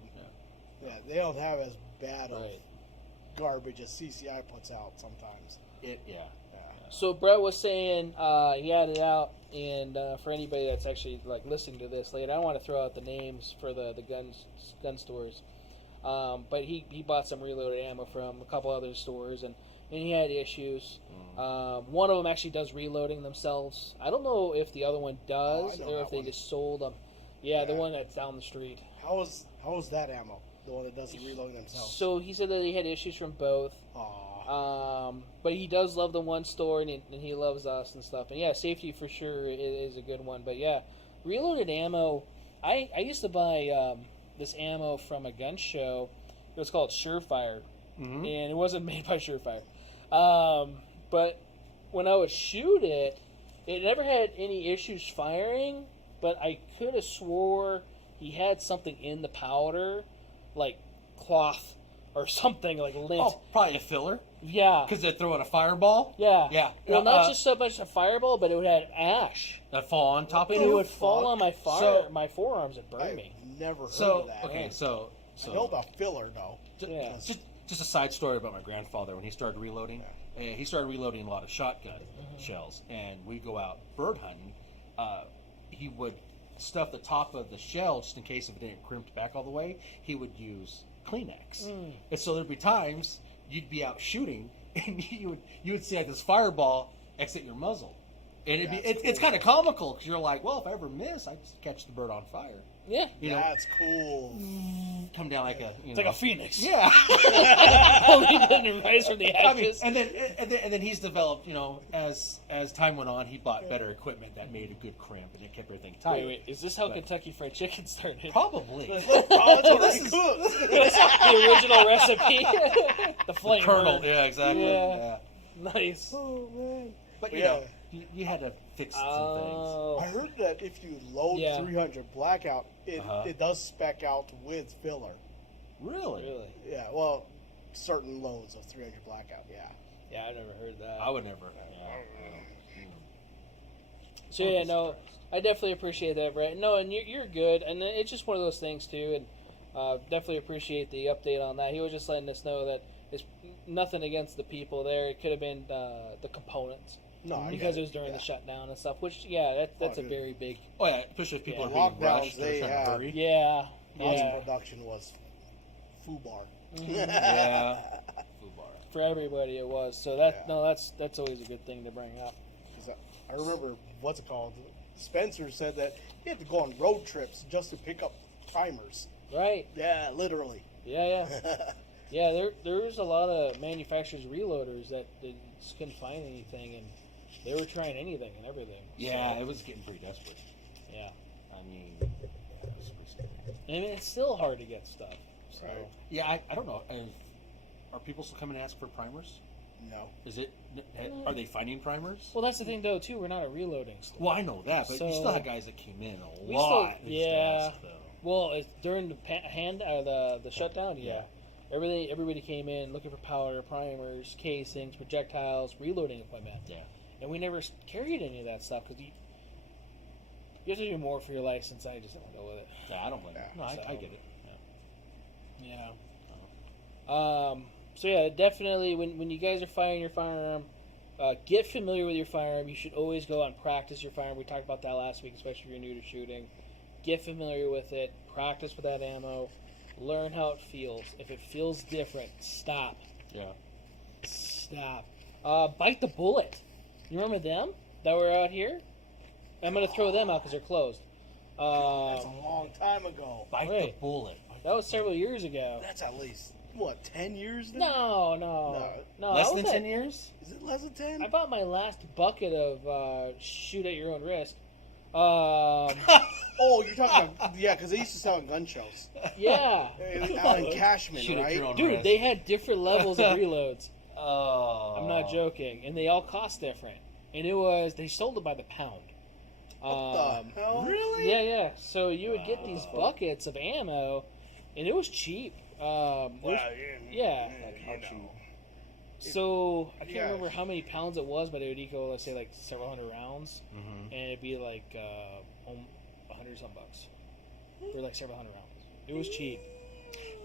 Yeah, they don't have as bad of Right. garbage as CCI puts out sometimes. So Brett was saying he had it out, and for anybody that's actually like listening to this later, I don't want to throw out the names for the gun stores, but he bought some reloaded ammo from a couple other stores, and he had issues. One of them actually does reloading themselves. I don't know if the other one does, or if they just sold them. Yeah, the one that's down the street. How is that ammo? The one that does the reloading themselves. So he said that he had issues from both. But he does love the one store, and he loves us and stuff. And yeah, safety for sure is a good one. But yeah, reloaded ammo. I used to buy this ammo from a gun show. It was called Surefire, and it wasn't made by Surefire. But when I would shoot it, it never had any issues firing. But I could have swore he had something in the powder, like cloth or something, like lint. Oh, probably a filler. Yeah. Because they're throwing a fireball. Yeah. Yeah. Well, not just so much a fireball, but it would have ash. That fall on top of And you. it would fall on my my forearms and burn I've me. never heard So of that. okay, so I know about filler though. Yeah. Just a side story about my grandfather when he started reloading. He started reloading a lot of shotgun shells, and we'd go out bird hunting. He would stuff the top of the shell just in case if it didn't crimp back all the way. He would use Kleenex, and so there'd be times you'd be out shooting, and you would see like this fireball exit your muzzle, and it's kind of comical because you're like, well, if I ever miss, I just catch the bird on fire. Yeah. You know, That's cool. come down like a It's like a phoenix. yeah. Only didn't rise from the I mean, ashes. and then he's developed, as time went on, he bought better equipment that made a good crimp and it kept everything tight. Wait, is this how Kentucky Fried Chicken started? Probably. Oh, that's This is- The original recipe? The flame. Colonel. burn. Yeah, exactly. Yeah. Nice. Oh man. But Yeah. you had to fix some Oh. I heard that if you load Yeah. 300 blackout, it does spec out with filler. things. Really? Really? Yeah, well, certain loads of 300 blackout. Yeah. Yeah, I've never heard that. I would never. So yeah, no, I definitely appreciate that, Brett. No, and you're good, and it's just one of those things too, and definitely appreciate the update on that. He was just letting us know that it's nothing against the people there. It could have been the components No, I because get it was during the shutdown and stuff. Which that's a dude. very big. Oh yeah, especially if people Yeah, are being lockdowns, rushed. They're they trying to have- hurry. Yeah, Lots yeah, of production was foobar. Yeah. for everybody it was. So that's always a good thing to bring up. 'Cause I remember what's it called? Spencer said that he had to go on road trips just to pick up primers. Right. Yeah, literally. Yeah. Yeah, there's a lot of manufacturers reloaders that they just couldn't find anything, and they were trying anything and everything. Yeah, So, it was getting pretty desperate. yeah. I mean, it was pretty scary. I mean, it's still hard to get stuff. So Right. Yeah, I don't know. Are people still coming to ask for primers? No. Are they finding primers? well, that's the thing though too. We're not a reloading store. Well, I know that, but you So- still had guys that came in a We lot. still- used to yeah. ask, though. Well, it's during the shutdown. Yeah. Everybody came in looking for powder, primers, casings, projectiles, reloading equipment. Yeah. And we never carried any of that stuff because you have to do more for your license. I just don't go with it. Yeah, I don't blame you. No, I So- get it. Yeah. So yeah, definitely when you guys are firing your firearm, get familiar with your firearm. You should always go out and practice your firearm. We talked about that last week, especially if you're new to shooting. Get familiar with it. Practice with that ammo. Learn how it feels. If it feels different, stop. Yeah. Stop. Bite the Bullet. You remember them that were out here? I'm going to throw them out because they're closed. That's a long time ago. Bite Right. the bullet. That was several years ago. That's at least, what, 10 years now? No. Less I than was 10 years? Is it less than 10? I bought my last bucket of shoot at your own risk. Oh, you're talking about, yeah, because they used to sell gun shows. Yeah. Out in Cashman, Shoot at your right? own Dude, risk. they had different levels of reloads. Oh. I'm not joking. And they all cost different. And they sold it by the pound. What the hell? Really? Yeah. So you would get these buckets of ammo, and it was cheap. Yeah. How cheap? So I can't Yeah. remember how many pounds it was, but it would equal, let's say, like several hundred rounds, Mm-hmm. and it'd be like $100-some for like several hundred rounds. It was cheap,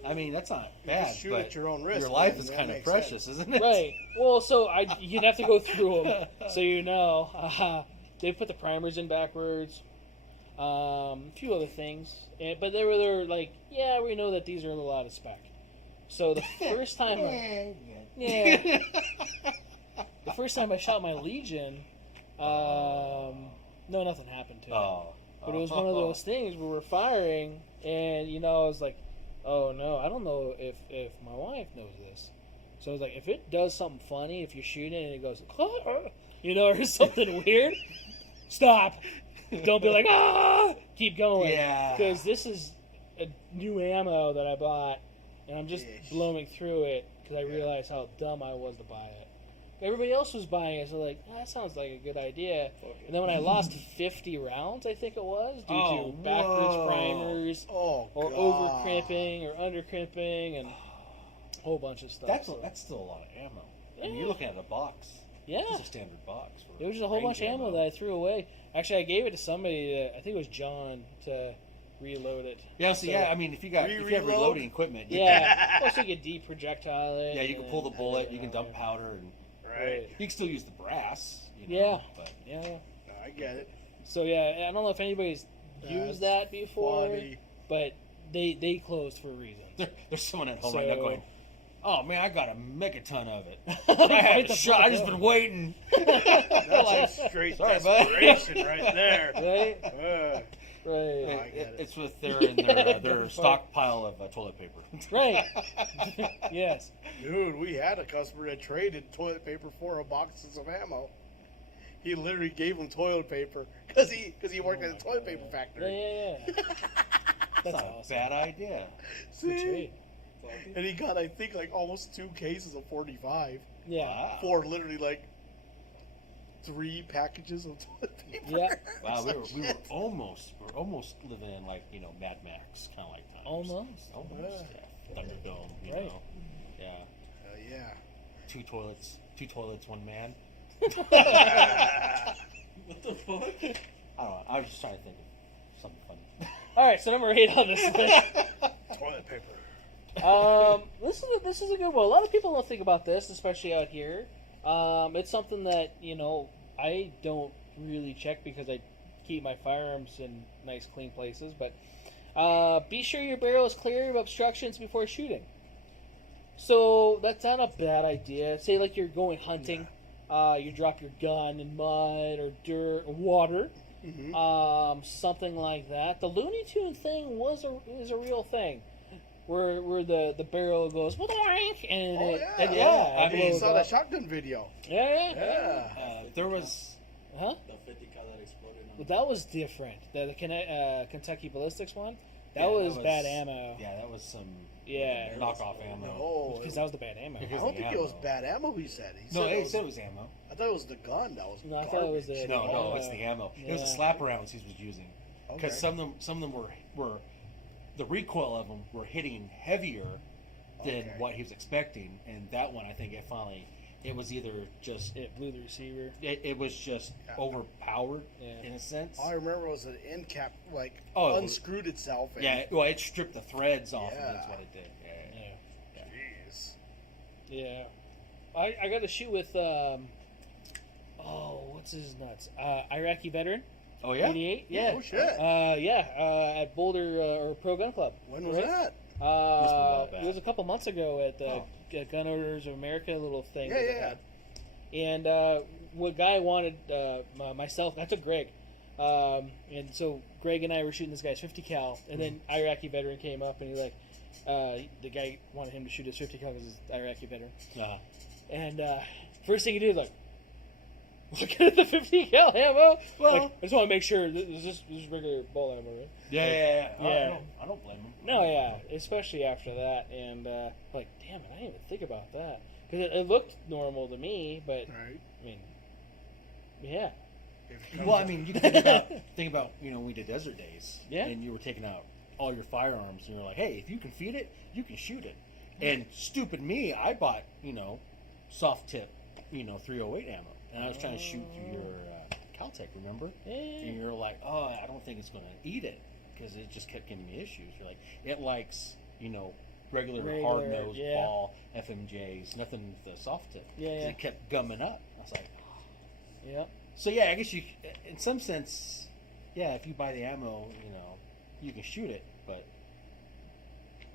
I mean, that's not You bad, just shoot but at your own risk. your life man. is That kind of makes precious, sense. isn't it? right? Well, so you'd have to go through them, so you know. They put the primers in backwards, a few other things, but they were like, yeah, we know that these are a little out of spec. So the first time, the first time I shot my Legion, no, nothing happened to it. Oh. But it was one of those things where we're firing, and I was like, oh no, I don't know if my wife knows this. So I was like, if it does something funny, if you're shooting and it goes, or something weird, stop. Don't be like, keep going. Yeah. Because this is a new ammo that I bought, and I'm just Yeesh. blowing through it because I realized how dumb I was to buy it. Everybody else was buying it, so like, that sounds like a good idea. And then when I lost 50 rounds, I think it was, due to backwards primers, or God. over crimping, or under crimping, and a whole bunch of stuff. That's still a lot of ammo. I mean, Yeah. you're looking at a box. Yeah. It's a standard box. For It was just a whole bunch of range ammo that I threw away. Actually, I gave it to somebody, I think it was John, to reload it. Yeah, so yeah, I mean, if you have Reload? reloading equipment, Yeah. Plus, you could deprojectile it. yeah, you can and- pull the bullet, you can dump powder, and Right. you can still use the brass. Yeah. But Yeah. I get it. So, yeah, I don't know if anybody's used that before, Funny. but they closed for a reason. there's someone at home right now So- going, "Oh man, I got a megaton of it. Right I had the a shot. fuck I just up. been waiting." That's a straight Sorry, bud. desperation right there. Right? Right. I get it. It's with their stockpile of toilet paper. Right. Yes. Dude, we had a customer that traded toilet paper for a boxes of ammo. He literally gave him toilet paper because he worked at a toilet paper Yeah, factory. yeah. That's That's not awesome. a bad idea. Good See? trade. And he got, I think, like almost 2 cases of 45 Yeah. Wow. for literally like 3 packages of toilet paper. Yeah. Wow, we were Shit. almost living in like Mad Max kind of like times. Almost. Yeah. Thunderdome, you Right. know. Yeah. Yeah. 2 toilets, 1 man. What the fuck? I don't know. I was just trying to think of something funny. All right, so number 8 on this list. Toilet paper. This is a good one. A lot of people don't think about this, especially out here. It's something that I don't really check because I keep my firearms in nice, clean places. But be sure your barrel is clear of obstructions before shooting. So that's not a bad idea. Say like you're going hunting, you drop your gun in mud or dirt or water. Mm-hmm. Something like that. The Looney Tune thing is a real thing, where the barrel goes and Oh, it, yeah. and Yeah, I mean, you blows saw up. that shotgun video. Yeah. Yeah. There was. Huh? The 50 cal that exploded on But that was different. The Kentucky Ballistics one. That Yeah, was bad ammo. Yeah, that was some Yeah. knockoff ammo. No, Because that was the bad ammo. I Because don't think it was ammo. bad ammo. He said. He No, said he said it was ammo. I thought it was the gun that was. No, I thought it was garbage. the- No, it's the ammo. It was the Yeah. slap rounds he was using. Because Okay. some of them were the recoil of them were hitting heavier than Okay. what he was expecting, and that one I think it was either just It blew the receiver. it was just Yeah. overpowered Yeah. in a sense. All I remember was an end cap like Oh, it was- unscrewed itself. And, Yeah, well, it stripped the threads off. Yeah. And that's what it did. Yeah. Jeez. Yeah. I got to shoot with what's his nuts? Iraqi veteran. Oh yeah. 88. Yeah, Yeah. oh, shit. At Boulder or Pro Gun Club. When was Right? that? while back. It was a couple months ago at the Gun Owners of America little thing. Yeah, that they yeah. had. And what guy wanted myself? I took Greg. And so Greg and I were shooting this guy's 50 cal, and then Iraqi veteran came up, and the guy wanted him to shoot his 50 cal because he's Iraqi veteran. And first thing he did, looking at the 50 cal ammo. Well, I just want to make sure this is regular ball ammo, right? Yeah. I don't blame him. No, yeah, especially after that, and damn it, I didn't even think about that because it looked normal to me, but Right. I mean, yeah. Well, I mean, you can think about when we did Desert Days, and you were taking out all your firearms, and you were like, hey, if you can feed it, you can shoot it. And stupid me, I bought soft tip 308 ammo, and I was trying to shoot through your Caltech, remember? Yeah. And you're like, oh, I don't think it's going to eat it because it just kept giving me issues. You're like, it likes regular hard nosed ball FMJs, nothing with the soft tip. Yeah. It kept gumming up. I was like, Yeah. so yeah, I guess you, in some sense, if you buy the ammo, you can shoot it, but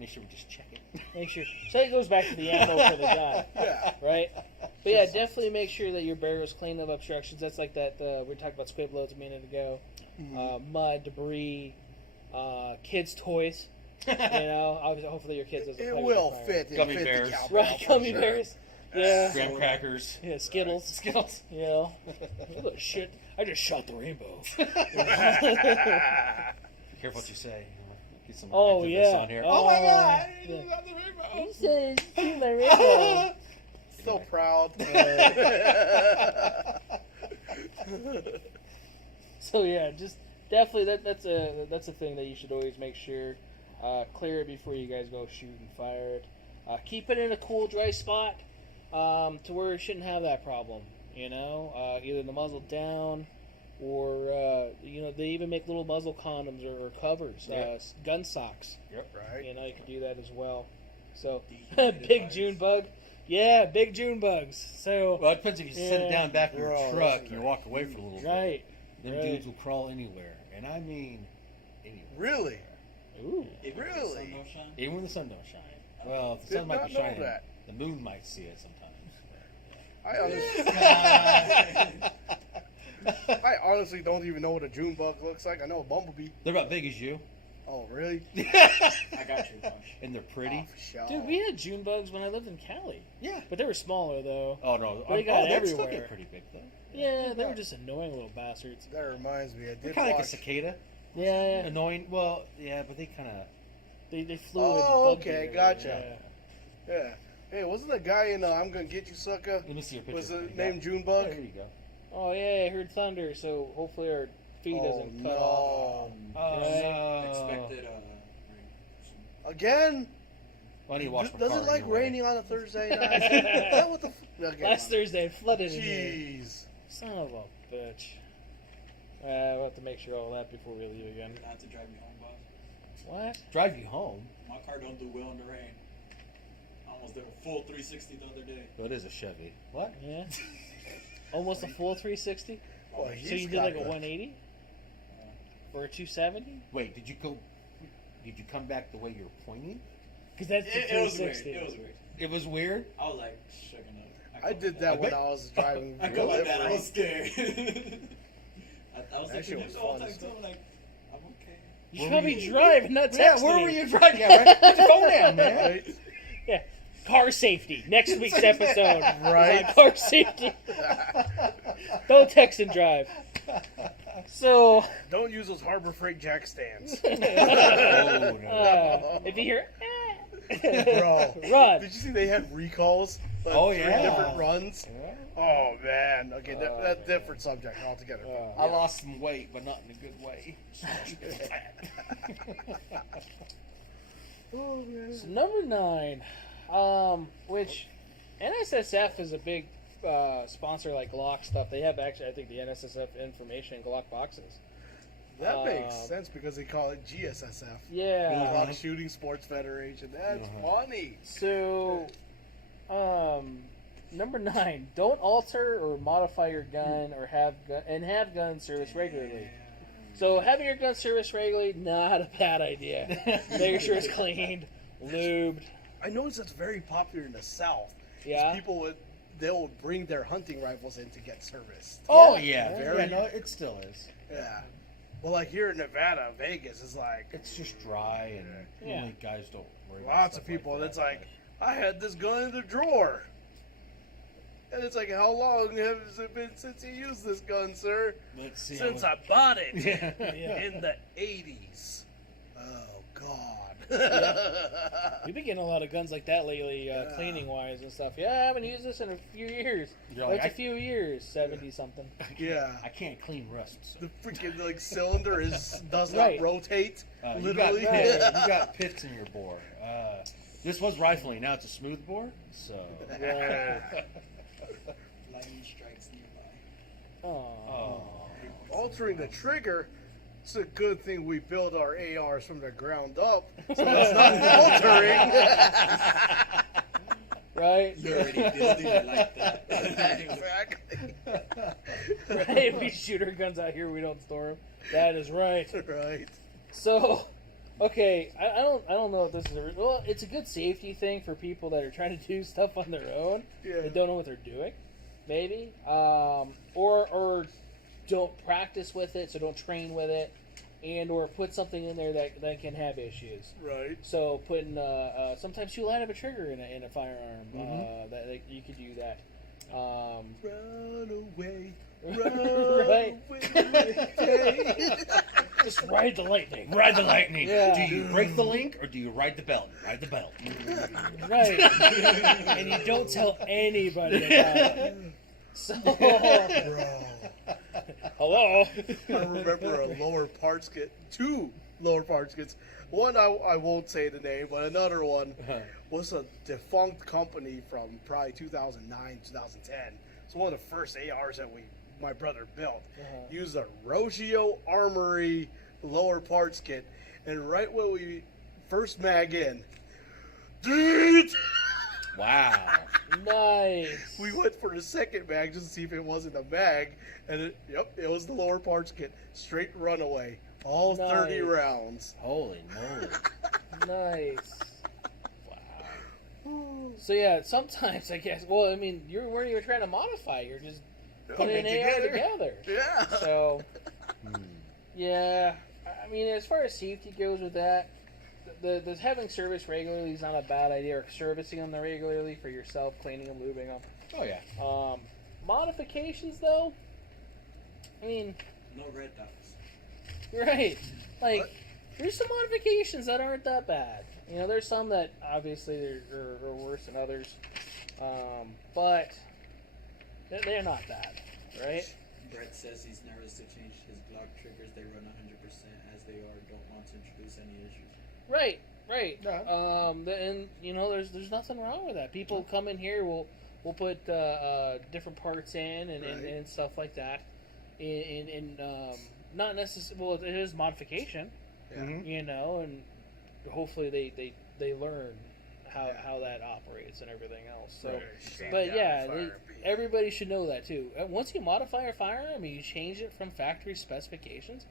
make sure we just check it. Make sure. So it goes back to the ammo for the gun. Yeah. Right? But yeah, definitely make sure that your barrel is clean of obstructions. That's like that, we talked about squib loads a minute ago. Mud, debris, kids' toys. Obviously, hopefully your kids doesn't It play will with fit in Gummy 50 bears. cal Right, barrel for gummy sure. bears. Yeah. Graham crackers. Yeah, Skittles. Skittles. Look, shit. I just shot the rainbow. Careful what you say. Get some Oh, activists yeah. on here. Oh, my God! yeah. You got the rainbow. He said, shoot my rainbow. So proud. So yeah, just definitely that's a thing that you should always make sure clear it before you guys go shoot and fire it. Keep it in a cool, dry spot to where it shouldn't have that problem. Either the muzzle down, or they even make little muzzle condoms or covers, gun socks. Yep. Right. You can do that as well. So big June bug. Yeah, big June bugs. So Well, it depends if you set it down back in your Bro, truck this is and you walk away for a little bit. right. Them right. dudes will crawl anywhere, and I mean anywhere. Really? Ooh. Even if the Really? sun don't shine? Even when the sun don't shine. Well, if the Did sun might not be know shining, that. the moon might see it sometimes. I honestly don't even know what a June bug looks like. I know a bumblebee. They're about big as you, Oh, really? I got you, Josh. and they're pretty. Oh, for sure. Dude, we had June bugs when I lived in Cali. Yeah. But they were smaller, though. Oh no, They got they'd still everywhere. get pretty big though. Yeah, they were just annoying little bastards. That reminds me. I They're did kind of like a watch. cicada. Yeah, Annoying. Well, yeah, but they kind of. they flew. Oh, and bugged okay, you. gotcha. Yeah. Hey, wasn't the guy in I'm Gonna Get You, Sucker? Let me see your picture. Was What it you named got? June Bug? There you go. Oh yeah, I heard thunder, so hopefully our feed doesn't cut off. no. Oh Right. no. Expected rain. Again? Well, I need to wash my Does car it like anyway. raining on a Thursday night? Is that what the okay. Last Thursday it flooded in here. Jeez. Son of a bitch. We'll have to make sure all that before we leave again. You're gonna have to drive me home, boss. What? Drive you home. My car don't do well in the rain. I almost did a full 360 the other day. Well, it is a Chevy. What? Yeah. Almost a full 360. Boy, So he's you did got like a the- 180 or a 270? Wait, did you come back the way you're pointing? Because that's the It was weird. 360. It was weird. It was weird. I was like shaking up. I did that when I was driving. I go like that. I delivery. was scared. I was That shit thinking was this all fun the as time too. fuck. I'm like, I'm okay. You should probably drive, not text Yeah, where me. were you driving? Yeah, right? Put your phone down, man. Right? Yeah. Car safety. Next week's episode. Right. On car safety. Don't text and drive. So, Don't use those Harbor Freight jack stands. Oh, no. if you hear, Bro. run. Did you see they had recalls? Like, Oh, for yeah. different runs. Oh man. Okay, that's different subject altogether. I lost some weight, but not in a good way. Oh man. So number 9, which NSSF is a big sponsor like Glock stuff. They have actually, I think, the NSSF information in Glock boxes. That makes sense because they call it GSSF. Yeah. Glock Shooting Sports Federation. That's funny. So, number 9, don't alter or modify your gun or have gun service regularly. So having your gun service regularly, not a bad idea. Make sure it's cleaned, lubed. I noticed that's very popular in the South. Yeah. People they'll bring their hunting rifles in to get serviced. Oh Yeah. yeah, Very- no, it still is. Yeah. Well, like here in Nevada, Vegas is like It's just dry, and Yeah. normally guys don't worry about lots stuff of people. like That's that, like, I had this gun in the drawer, and it's like, how long has it been since you used this gun, sir? but let's see. Since I bought it Yeah. in the '80s. Oh God. We've been getting a lot of guns like that lately, cleaning wise and stuff. Yeah, I haven't used this in a few years. You're like, That's a few years, 70 something. Yeah. I can't clean rust. So. The freaking like cylinder does not Right. rotate. You got, Literally. you got pits in your bore. This was rifling. Now it's a smooth bore. So. Right. Lightning strikes nearby. Oh. Altering the trigger. It's a good thing we built our ARs from the ground up, so it's not altering. Right? You're already building it like that. Exactly. Right? We shoot our guns out here, we don't store them. That is right. Right. So, okay, I don't know if this is well, it's a good safety thing for people that are trying to do stuff on their own. Yeah. They don't know what they're doing, maybe, or don't practice with it, so don't train with it, and or put something in there that can have issues. Right. So putting sometimes you line up a trigger in a firearm. That you could do that. Run away. Right. away. Just ride the lightning. Ride the lightning. Yeah. Do you break the link or do you ride the belt? Ride the belt. Right. And you don't tell anybody about it. So, hello. I remember a lower parts kit, two lower parts kits. One I won't say the name, but another one was a defunct company from probably 2009, 2010. It's one of the first ARs that my brother built. Used a Rogio Armory lower parts kit, and right when we first mag in, Wow. Nice. we went for the second mag just to see if it wasn't a mag, and it was the lower parts kit. Straight runaway. All 30 Nice. rounds. Holy moly. Nice. Wow. So yeah, sometimes I guess. Well, I mean, you weren't even trying to modify. You're just putting an AR together. Yeah. So yeah, I mean, as far as safety goes with that, the having service regularly is not a bad idea, or servicing them regularly for yourself, cleaning them, lubing them. Oh yeah. Modifications though, I mean, No red dots. right? Like, What? there's some modifications that aren't that bad. You know, there's some that obviously are worse than others, but they're not bad, right? Brett says he's nervous to change his Glock triggers. They run 100% as they are. Don't want to introduce any issues. Right, right. Yeah. And you know, there's nothing wrong with that. People come in here, we'll put different parts in and stuff like that, and not necessarily. Well, it is modification, you know, and hopefully they learn how that operates and everything else. So, Right. but Down yeah, the firearm. everybody should know that too. Once you modify a firearm and you change it from factory specifications,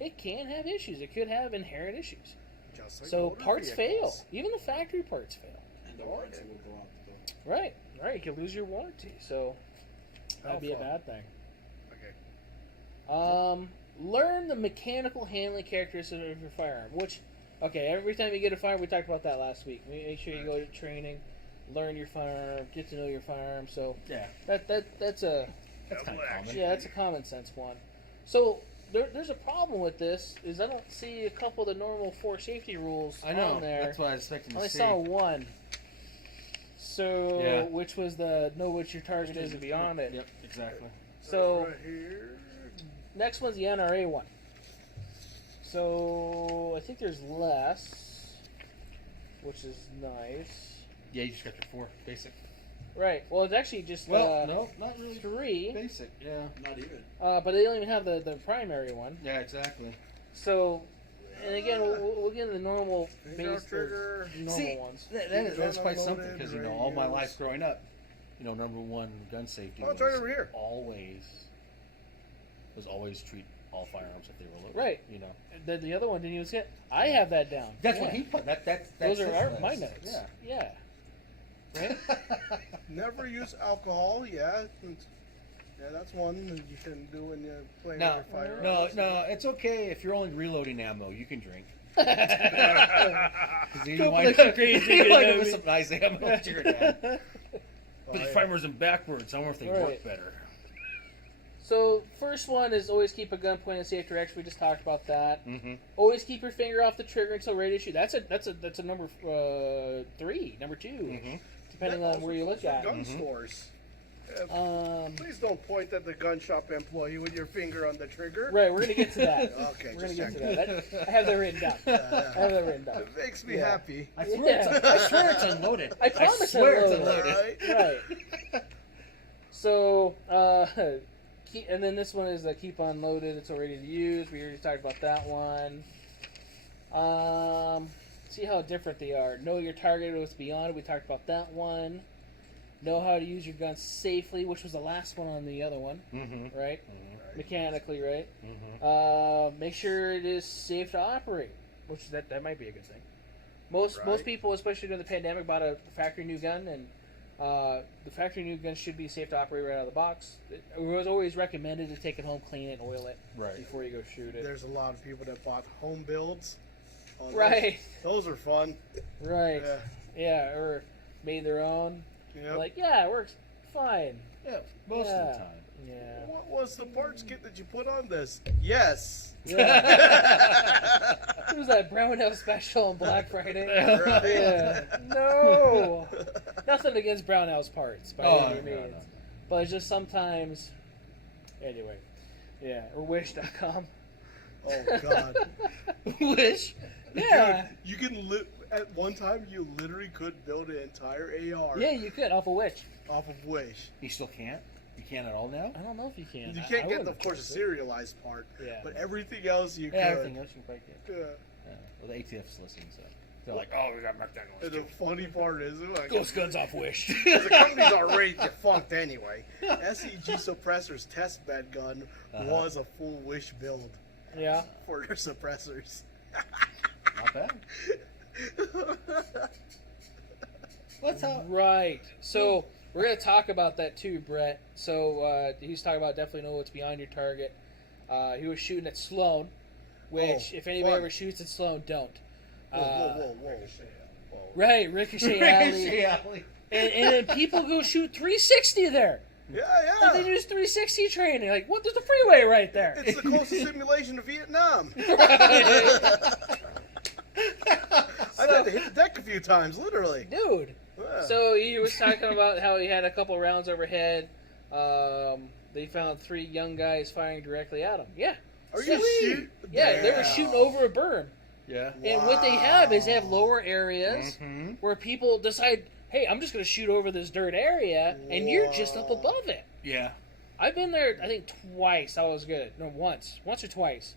it can have issues. It could have inherent issues. Just like So motor parts fail. vehicles. Even the factory parts fail. And the warranty will go out the door. Right, right. You could lose your warranty, so that'd be a Alpha. bad thing. Okay. Learn the mechanical handling characteristics of your firearm. Which, okay, every time you get a firearm, we talked about that last week. Make sure you go to training, learn your firearm, get to know your firearm. So Yeah. that's That's kind of Double common. action. yeah, that's a common sense one. So there's a problem with this. Is I don't see a couple of the normal 4 safety rules I know. on there. That's what I was expecting I to only see. saw one. So, Yeah. which was the know what your target is and beyond it. Yep, exactly. So, right here. next one's the NRA one. So, I think there's less, which is nice. Yeah, you just got your 4 basic. Right. Well, it's actually just Well, no, not really 3, basic. Yeah. Not even. but they don't even have the primary one. Yeah, exactly. So, and again, we'll get into the normal Finger base, trigger. normal See, ones. That's quite something Unloaded because all my radios. life growing up, number one gun safety Oh, it's right over here. was always treat all firearms if they were loaded. Right. The other one didn't even get. I have that down. That's Yeah. what he put. That's Those are his my notes. notes. Yeah. Yeah. Right? Never use alcohol. Yeah. Yeah, that's one that you shouldn't do when you're playing No, with your firearms. no, it's okay if you're only reloading ammo. You can drink. Don't wind look up- crazy, you you wind know up with me. some nice ammo to your dad. But Oh, the yeah. framers them backwards. I wonder if they Right. work better. So first one is always keep a gun pointed in safe direction. We just talked about that. Mm-hmm. Always keep your finger off the trigger until ready to shoot. That's a number 3, number 2, Mm-hmm. depending That on where you also look goes at. for gun stores. Please don't point at the gun shop employee with your finger on the trigger. Right, we're gonna get to that. Okay, We're gonna just get to checking. that. I have that written down. I have that written down. It makes me Yeah. happy. I swear it's unloaded. I promise I swear it's unloaded. unloaded. Right? So, and then this one is keep unloaded until ready to use. We already talked about that one. See how different they are. Know your target, what's beyond it. We talked about that one. Know how to use your gun safely, which was the last one on the other one, Mm-hmm. right? Mechanically, right? Mm-hmm. Make sure it is safe to operate, which that might be a good thing. Most Right. people, especially during the pandemic, bought a factory new gun, and the factory new gun should be safe to operate right out of the box. It was always recommended to take it home, clean it, and oil it Right. before you go shoot it. There's a lot of people that bought home builds. Right, Those are fun. right, Yeah. yeah, or made their own. Yep. Like, yeah, it works fine. Yeah, most Yeah. of the time. Yeah. What was the parts kit that you put on this? Yes. Yeah. It was that Brownell special on Black Friday. Right. Yeah. No. Nothing against Brownell's parts by Oh, any no, means. no. But it's just sometimes. Anyway. Yeah. Or wish.com. Oh God. Wish. Yeah. Dude, you can at one time you literally could build an entire AR Yeah, you could off a Wish. off of Wish. You still can't? You can't at all now? I don't know if you can. You I can't get, wouldn't of course, the trust it. serialized part. Yeah. But everything else you Yeah, could. everything else you can probably get. Yeah. Yeah. Well, the ATF's listening, so they're like, oh, we got marked down. And the funny part is, like, Ghost guns off Wish. the company's already defunct anyway. SEG Suppressor's test bed gun was a full Wish build Yeah. for their suppressors. Not bad. What's up? Right. So we're gonna talk about that too, Brett. So he was talking about definitely know what's beyond your target. He was shooting at Sloan, which Oh, if anybody fun. ever shoots at Sloan, don't. Whoa. Right, Ricochet Alley. And then people go shoot 360 there. Yeah, Like they do this 360 training. Like, what? There's a freeway right there. It's the closest simulation to Vietnam. I've had to hit the deck a few times, literally. Dude. Yeah. So he was talking about how he had a couple rounds overhead. They found 3 young guys firing directly at him. Yeah. Are you Sweet. shooting? Yeah, they were shooting over a berm. Yeah. And what they have is they have lower areas Mhm. where people decide, hey, I'm just going to shoot over this dirt area, and you're just up above it. Yeah. I've been there, I think, twice. I was good. No, once or twice.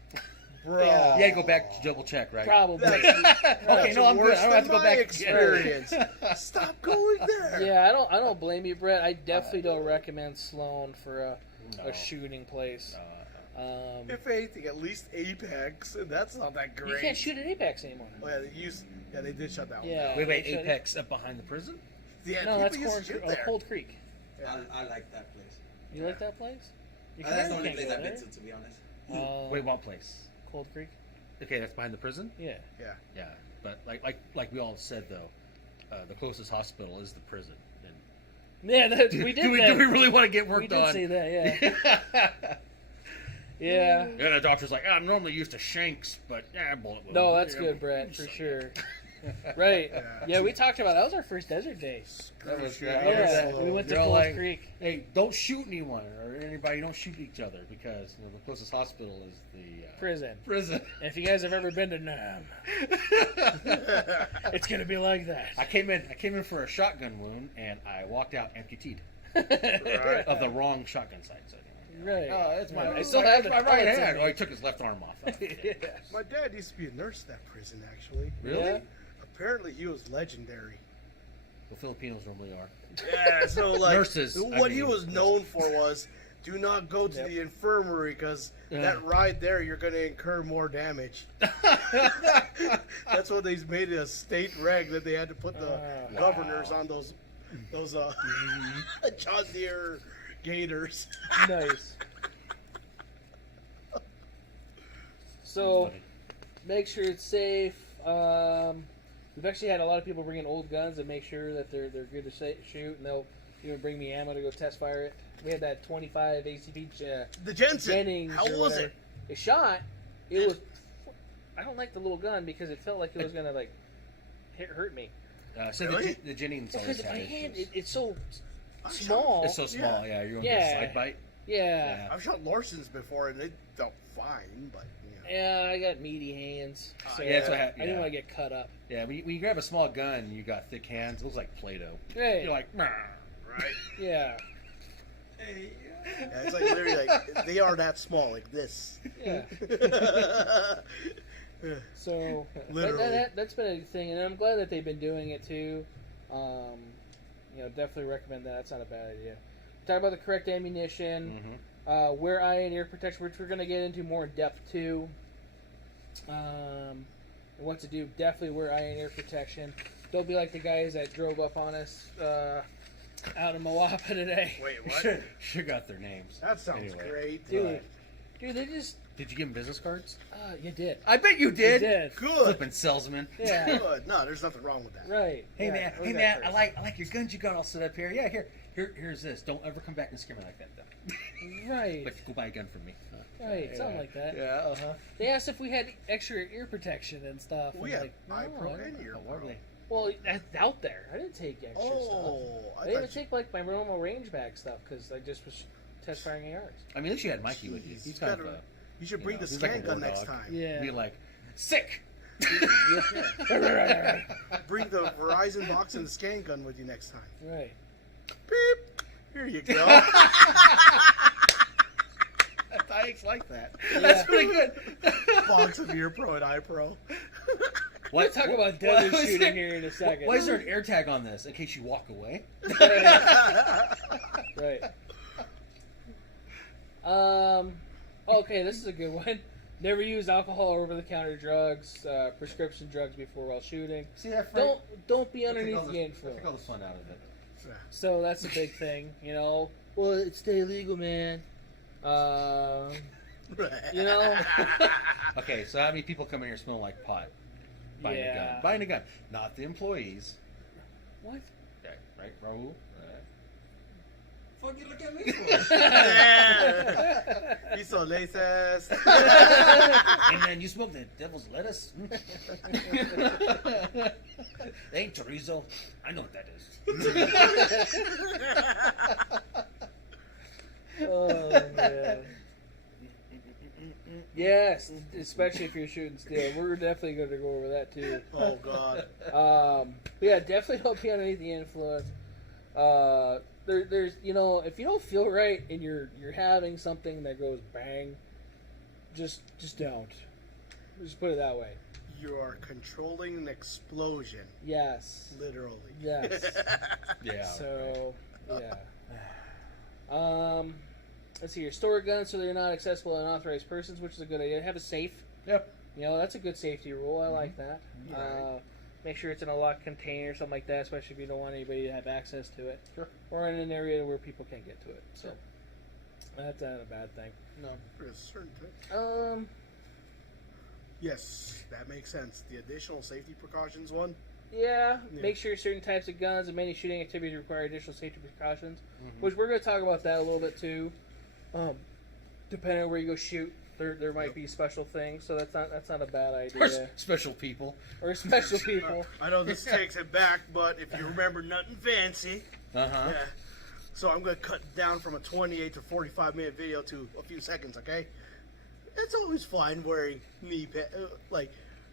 Bro. Yeah. You gotta go back to double check, right? Probably. Okay, no, I'm good. worse I don't have to than go my back. experience. Stop going there. Yeah, I don't blame you, Brett. I definitely don't recommend Sloan for No. a shooting place. If anything, at least Apex, and that's not that great. You can't shoot at Apex anymore. Oh, yeah, they did shut that one Yeah. down. Wait, They shut it. Apex up behind the prison? Yeah, No, that's people used to shoot there. Cold Creek. Yeah. I like that place. You like that place? You That's the can't only go place I've there. been to be honest. Wait, what place? Cold Creek. Okay, that's behind the prison? Yeah. Yeah. But like we all said though, the closest hospital is the prison. And Yeah, we did do we that. really want to get We worked did on? say that, yeah. Yeah. And the doctor's like, I'm normally used to shanks, but yeah, bullet wound. No, that's Yeah, good, Brett, for sure. Right. Yeah, we talked about that was our first desert day. That was good. Yeah, I remember Yeah, that. we went to They're all Cold like, Creek. Hey, don't shoot anyone or anybody. Don't shoot each other because the closest hospital is the Prison. prison. And if you guys have ever been to Nam, it's gonna be like that. I came in for a shotgun wound, and I walked out amputated Right. of the wrong shotgun sight. So, Right. oh, it's my. I still have it's the my right pellets in hand. me. Oh, he took his left arm off. Yeah. My dad used to be a nurse at that prison, actually. Really? Yeah. Apparently, he was legendary. Well, Filipinos normally are. Yeah, so like Nurses, what I he mean. was known for was, do not go to Yep. the infirmary because Yeah. that ride there you're going to incur more damage. That's why they made it a state reg that they had to put the governors on those John Deere gators. Nice. So, Funny. make sure it's safe. We've actually had a lot of people bring in old guns and make sure that they're good to shoot, and they'll even bring me ammo to go test fire it. We had that 25 ACP The Jensen. Jennings. How or was whatever. it? It shot. It was. I don't like the little gun because it felt like it was gonna like hurt me. So Really? the Jennings Because always my had hand, issues. it's so small. It's so small. Yeah, you're going to Yeah. get a side bite. Yeah. I've shot Larson's before and they felt fine, but Yeah, I got meaty hands. So yeah, that's what I didn't yeah. want to get cut up. Yeah, when you grab a small gun and you got thick hands, it looks like Play-Doh. Right. You're like, "Nah." right? Yeah. Yeah, it's like literally like they are that small, like this. Yeah. So Literally. that's been a thing, and I'm glad that they've been doing it too. Definitely recommend that. It's not a bad idea. Talk about the correct ammunition, wear eye and ear protection, which we're going to get into more in depth too. And what to do? Definitely wear eye and ear protection. Don't be like the guys that drove up on us out in Moapa today. Wait, what? Sure got their names. That sounds Anyway. great. Dude, they just. Did you give them business cards? You did. I bet you You did. did. Good. Flipping salesman. Yeah. Good. No, there's nothing wrong with that. Right. Hey Yeah, man, look hey at man, that I like your guns you got all set up here. Yeah, here's this. Don't ever come back and scare me like that though. first. Right. But go buy a gun from me. Right. Something like that. Yeah, uh-huh. They asked if we had extra ear protection and stuff. We I'm have like, no, iPro I don't. and ear Oh, pro. lovely. Well, that's out there. I didn't take extra stuff. Oh, I didn't even take like my normal range bag stuff because I just was test firing ARs. I mean, at least you had Mikey with you. He's kind of a, you should bring the he's like a scan gun war next dog. time. Yeah. Be like, sick. Bring the Verizon box and the scan gun with you next time. Right. Beep. Here you go. I like that. Yeah. That's pretty good. Box of ear pro and eye pro. We'll talk about deadly shooting here in a second. Why is there an air tag on this in case you walk away? Right. Okay, this is a good one. Never use alcohol or over-the-counter drugs, prescription drugs before while shooting. See that? Don't be underneath the influence. Take all the fun out of it. So that's a big thing, you know. Well, it's stay illegal, man. You know. Okay, so how many people come in here smelling like pot? Buying a Yeah. gun. Buying a gun. Not the employees. What? Okay, right, Raul? Fuck you look at me for? He's so laces. Hey man, you smoke the devil's lettuce? That ain't chorizo. I know what that is. Oh man. Yes, especially if you're shooting steel. We're definitely going to go over that too. Oh God. But yeah, definitely don't be underneath the influence. There's if you don't feel right and you're having something that goes bang, just don't. Just put it that way. You are controlling an explosion. Yes. Literally. Yes. Yeah. So yeah. Let's see here. Store guns so they're not accessible to unauthorized persons, which is a good idea. Have a safe. Yep. That's a good safety rule. I like that. Yeah. Make sure it's in a locked container or something like that, especially if you don't want anybody to have access to it. Sure. Or in an area where people can't get to it. So that's not a bad thing. No, for a certain time. Um. Yes, that makes sense. The additional safety precautions one. Yeah. Yeah. Make sure certain types of guns and many shooting activities require additional safety precautions, which we're going to talk about that a little bit too. Depending on where you go shoot, there might be special things, so that's not a bad Or idea. special people. Or special people. I know this takes it back, but if you remember nothing fancy, Uh-huh. yeah. So I'm going to cut down from a 28 to 45-minute video to a few seconds, okay? It's always fine wearing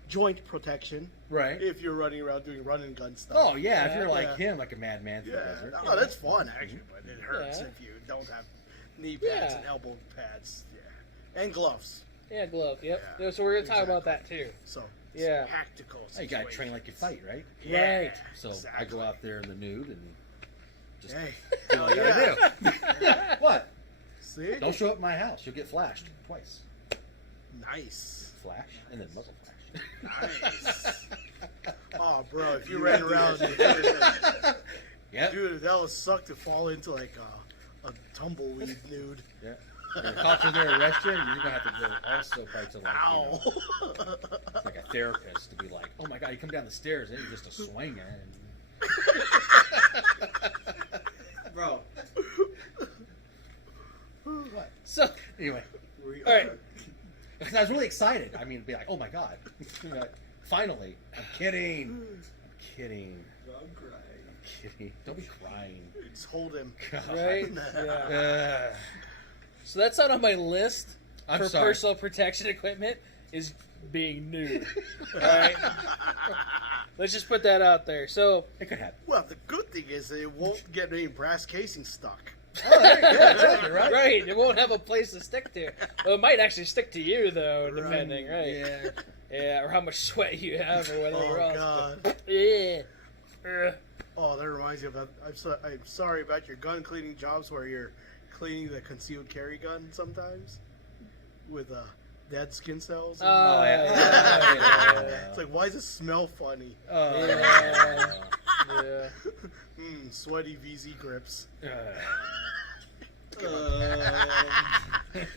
joint protection Right. if you're running around doing run and gun stuff. Oh, yeah, if you're like Yeah. him, like a madman through the Yeah, desert. no, that's fun actually, but it hurts Yeah. if you don't have knee pads Yeah. and elbow pads. Yeah, and gloves. Yeah, glove. Yep. Yeah, So we're going to talk exactly. about that too. So it's Yeah. tactical. Hey, you gotta train situations. like you fight, right? Yeah, Right. So exactly. I go out there in the nude and just Hey, do what I gotta do. What? see? Don't show up at my house. You'll get flashed twice. Nice. Flash and then muzzle flash. Nice. Oh, bro, if you ran around, Yep. dude, that would suck to fall into like a tumbleweed nude. Yeah. If the cops are there to arrest you, you're gonna have to go also probably to like, Ow. like a therapist to be like, oh my god, you come down the stairs and you're just a swinger. Bro. What? So, Anyway, all right. because I was really excited. I mean, it'd be like, oh my god, You know, finally. I'm kidding. I'm kidding. I'm crying. I'm kidding. Don't be crying. Just hold him. God. Right? Yeah. So that's not on my list I'm for sorry. personal protection equipment is being nude. All right? Let's just put that out there. So, It could happen. Well, the good thing is it won't get any brass casing stuck. Oh, there you go. Exactly, right? right, it won't have a place to stick to. Well, it might actually stick to you, though, depending, right? Yeah. Yeah, or how much sweat you have, or whatever Oh, else. God. Yeah. Oh, that reminds me of I'm sorry about your gun cleaning jobs where you're cleaning the concealed carry gun sometimes with dead skin cells. Oh, yeah. It's like, why does it smell funny? Yeah. Sweaty VZ grips.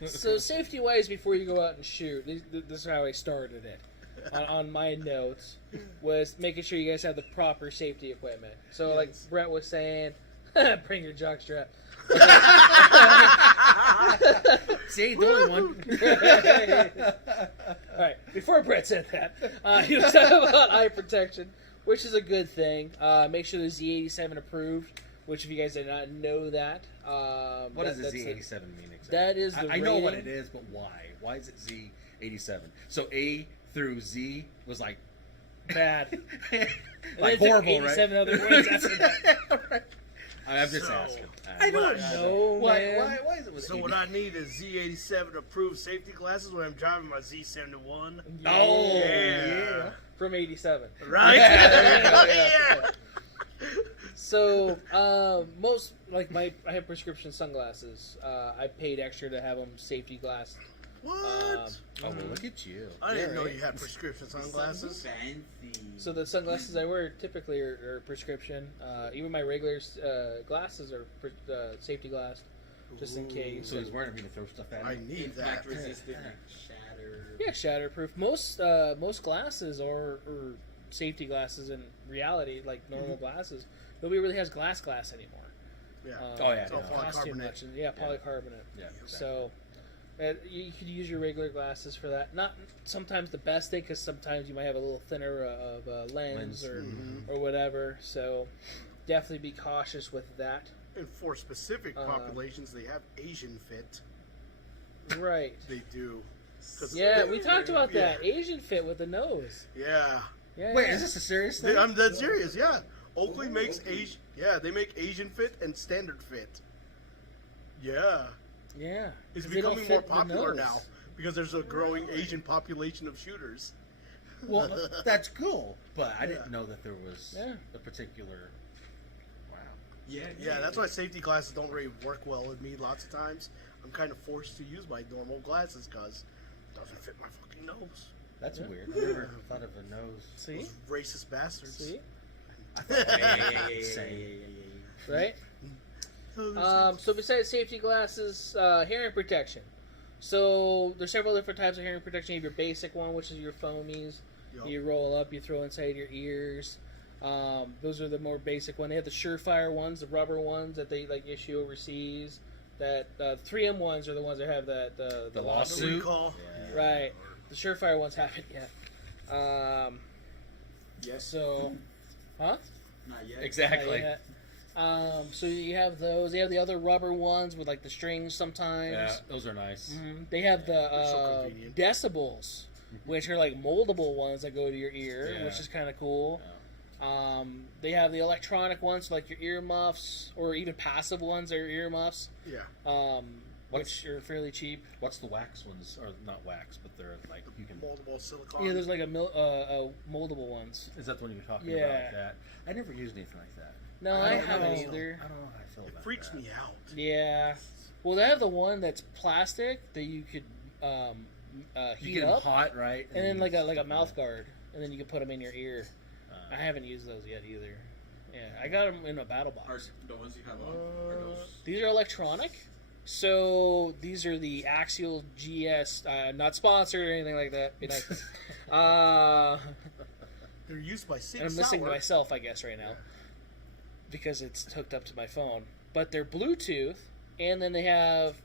So safety-wise, before you go out and shoot, this is how I started it. On my notes, was making sure you guys have the proper safety equipment. So, like Brett was saying, bring your jockstrap. See, the only one. All right, before Brett said that, he was talking about eye protection, which is a good thing. Make sure the Z87 approved, which if you guys did not know that. What does the that's Z87 mean exactly? That is the I know what rating. it is, but why? Why is it Z87? So A through Z was like bad. like And then horrible, 87 right? other words after that. Right. I'm just So, asking. I don't But- know, Why man. is it with So 80? what I need is Z87 approved safety glasses when I'm driving my Z71. Oh, Yeah. From 87. Right? Yeah. So, most, like, I have prescription sunglasses. I paid extra to have them safety glass. What? Oh, well, look at you. I didn't yeah, know right. you had prescription sunglasses. Fancy. So the sunglasses I wear typically are prescription. Even my regular glasses are safety glass, just in case. So he's wearing them to throw stuff at I him. need that. Impact resistant, shatter. Yeah, shatterproof. Most glasses are safety glasses in reality, like normal glasses. Nobody really has glass anymore. Yeah. Oh, yeah, It's all no. Cost too polycarbonate. much. Yeah, polycarbonate. Yeah, exactly. So you could use your regular glasses for that. Not sometimes the best thing, because sometimes you might have a little thinner of a lens. Or whatever. So definitely be cautious with that. And for specific populations, they have Asian fit. Right. They do. 'Cause- Yeah, we talked about Yeah. that. Asian fit with the nose. Yeah. Yeah. Wait, is this a serious thing? I'm dead serious, yeah. Oakley makes Asian. Yeah, they make Asian fit and standard fit. Yeah. Yeah. It's They don't becoming more fit the popular nose. now because there's a growing Asian population of shooters. Well, that's cool, but I didn't Yeah. know that there was Yeah. a particular. Wow. Yeah, that's why safety glasses don't really work well with me lots of times. I'm kind of forced to use my normal glasses because it doesn't fit my fucking nose. That's Yeah. weird. I never thought of a nose. See? Those racist bastards. See? Same. Right? Oh, So besides safety glasses, hearing protection. So there's several different types of hearing protection. You have your basic one, which is your foamies. Yup. You roll up, you throw inside your ears. Those are the more basic one. They have the Surefire ones, the rubber ones that they like issue overseas. That 3M ones are the ones that have the The lawsuit. recall. Yeah. Right. The Surefire ones haven't yet. Yes. So, huh? Not yet. Exactly. Not yet. So you have those. They have the other rubber ones with like the strings sometimes. Yeah, those are nice. They have They're so the convenient. decibels, which are like moldable ones that go to your ear, Yeah. which is kind of cool. Yeah. They have the electronic ones, like your earmuffs, or even passive ones are earmuffs, Yeah. which are fairly cheap. What's the wax ones? Or not wax, but they're like you can. Moldable silicone. Yeah, there's like a moldable ones. Is that the one you're talking Yeah. about? Like that. I never used anything like that. No, I I don't haven't know. either. I don't know how I feel about It freaks that. me out. Yeah. Well, they have the one that's plastic that you could You heat get them up, hot, right? and then like a mouth guard, and then you can put them in your ear. Uh, I haven't used those yet either. Yeah, I got them in a battle box. Are the ones you have on? Are those? These are electronic. So these are the Axial GS, not sponsored or anything like that. Be nice. They're used by Sig And I'm listening to Sauer. myself, I guess, right now. Because it's hooked up to my phone. But they're Bluetooth, and then they have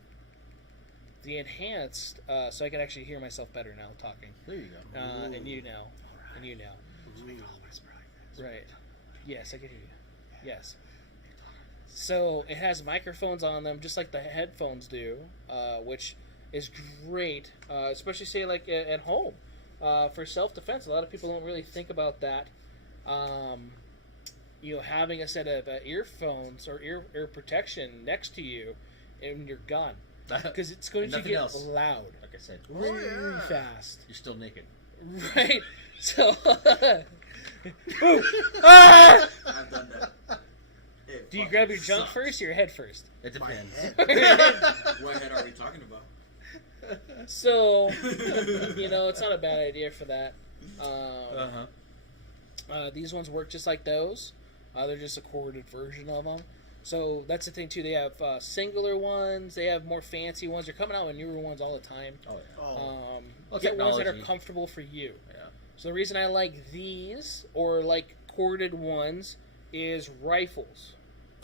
the enhanced, so I can actually hear myself better now talking. There you go. And you now. And you now. Right. Yes, I can hear you. Yes. So it has microphones on them, just like the headphones do, which is great, especially say like at home for self-defense. A lot of people don't really think about that. Having a set of earphones or ear protection next to you in your gun, because it's going to Nothing get else. loud Like I said, really fast. you're still naked. Right. So. Ah! I've done that. It Do you fucking grab your junk sucks. first or your head first? It depends. What head are we talking about? So, it's not a bad idea for that. These ones work just like those. They're just a corded version of them. So that's the thing too. They have singular ones. They have more fancy ones. They're coming out with newer ones all the time. Oh yeah. Oh. Get ones that are technology. comfortable for you. Yeah. So the reason I like these or like corded ones is rifles.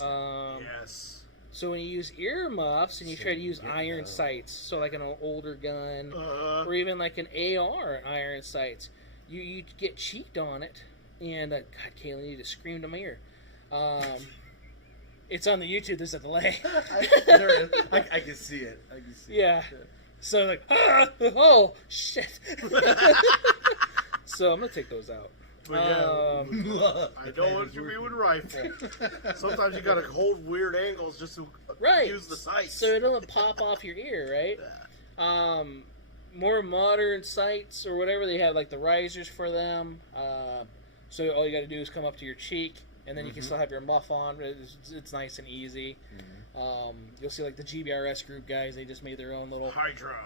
Yes. So when you use earmuffs and you try to use Same, iron yeah. sights, so like an older gun, Uh, or even like an AR iron sights, you get cheeked on it, and God, Kayla, you just screamed in my ear. It's on the YouTube. There's a delay. There is. I can see it. I can see Yeah. it. So like, oh shit. So I'm gonna take those out. but yeah, I know what you mean with rifle. Sometimes you gotta hold weird angles just to Right. use the sights. So it doesn't pop off your ear, right? More modern sights or whatever, they have like the risers for them. So all you got to do is come up to your cheek, and then you can still have your muff on. It's nice and easy. You'll see like the GBRS group guys, they just made their own little Hydra.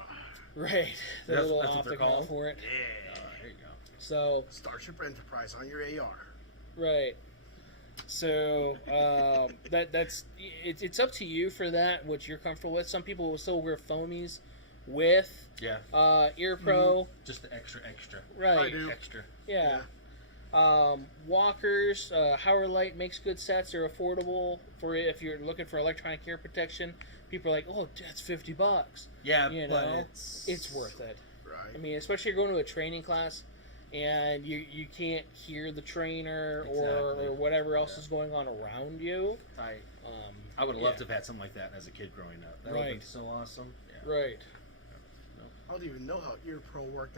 right, their That's- little that's what they're optic mount called? for it. Yeah. There you go. So Starship Enterprise on your AR. right. So that's it's up to you for that, what you're comfortable with. Some people will still wear foamies with Yeah. ear pro. Just the extra. Right. I do. Extra. Yeah. Walkers, Howard Light makes good sets. They're affordable for if you're looking for electronic ear protection. People are like, "Oh, that's $50." Yeah, You but know, it's it's worth it. Right. I mean, especially if you're going to a training class and you can't hear the trainer Exactly. or whatever else is going on around you. I would have loved yeah. to have had something like that as a kid growing up. That would Right. have been so awesome. Yeah. Right. I don't even know how Ear Pro worked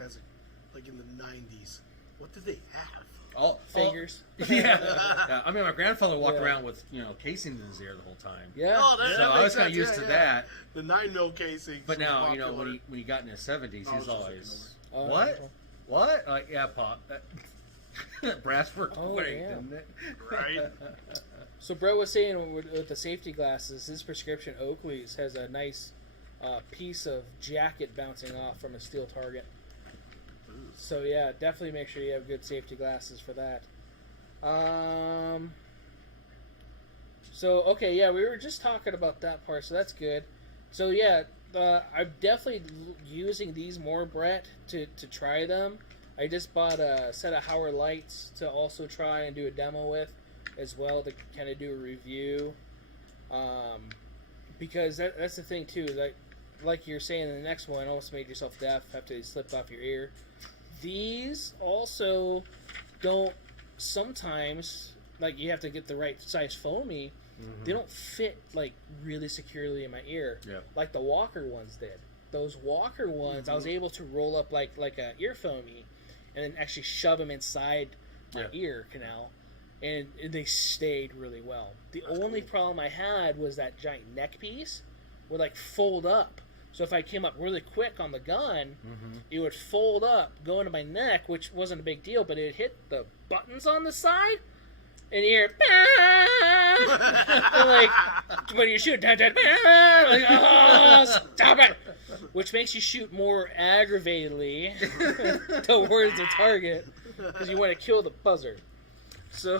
like in the 90s. What did they have? All Fingers. Yeah. I mean, my grandfather walked Yeah. around with casings in his ear the whole time. Yeah. Oh, that So I makes was kind of sense. used to that. The 9mm casing. But now, when he got in his 70s, I he's was just always Oh, what? What? Yeah, Pop. Brass worked Oh, great, yeah. didn't it? Right. So Brett was saying with the safety glasses, his prescription Oakley's has a nice piece of jacket bouncing off from a steel target. So yeah, definitely make sure you have good safety glasses for that. So okay, yeah, we were just talking about that part, so that's good. So yeah, I'm definitely using these more, Brett, to try them. I just bought a set of Howard Lights to also try and do a demo with, as well, to kind of do a review. Because that's the thing too, like you're saying in the next one, almost made yourself deaf after they slipped off your ear. These also don't sometimes, like you have to get the right size foamy. They don't fit like really securely in my ear, like the Walker ones did. Those Walker ones, I was able to roll up like a ear foamy, and then actually shove them inside my ear canal, and they stayed really well. The only problem I had was that giant neck piece would like fold up. So if I came up really quick on the gun, it would fold up, go into my neck, which wasn't a big deal, but it hit the buttons on the side, and you hear, and like, when you shoot, like, oh, stop it! Which makes you shoot more aggravatedly towards the target, because you want to kill the buzzer. So,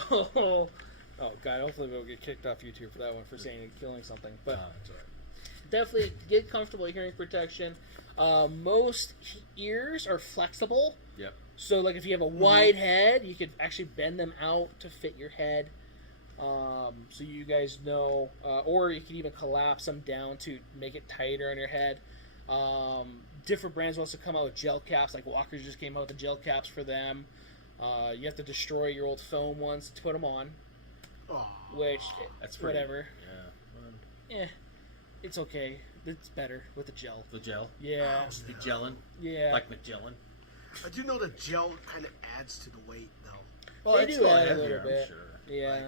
Oh God! Hopefully we'll get kicked off YouTube for that one for saying and killing something. But That's all right. definitely get comfortable with hearing protection. Most ears are flexible. Yep. So like if you have a wide head, you could actually bend them out to fit your head. So you guys know, or you can even collapse them down to make it tighter on your head. Different brands also come out with gel caps, like Walker's just came out with the gel caps for them. You have to destroy your old foam ones to put them on, which, That's pretty, whatever. Yeah. It's okay. It's better with the gel. The gel. Yeah. The gelin. Yeah. Like McGellin. I do know the gel kind of adds to the weight, though. Well, They it's do still add a heavier, little I'm bit. sure. Yeah.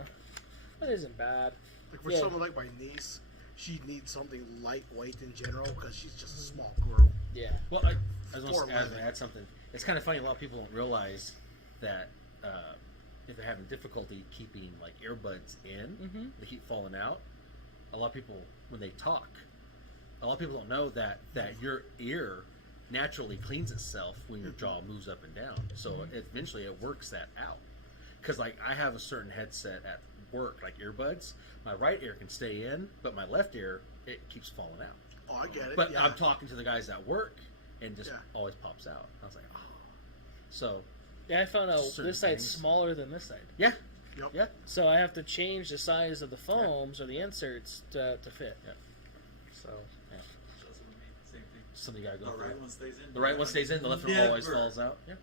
That isn't bad. Like for Yeah. someone like my niece, she needs something lightweight in general because she's just a small girl. Yeah. Well, I was For going to living. add something. It's kind of funny. A lot of people don't realize that if they're having difficulty keeping like earbuds in, they keep falling out. A lot of people, when they talk, a lot of people don't know that your ear naturally cleans itself when your jaw moves up and down. So eventually it works that out. Because like I have a certain headset at work, like earbuds. My right ear can stay in, but my left ear, it keeps falling out. Oh, I get it. But yeah. I'm talking to the guys at work, and just Yeah. always pops out. I was like, oh. So, Yeah, I found out Certain this side's things. smaller than this side. yeah. Yep. Yeah. So I have to change the size of the foams or the inserts to fit. Yeah. So Just with me, same thing. Something you gotta go The through. right one stays in. The right one stays in, the left one always Never. falls out. Yeah.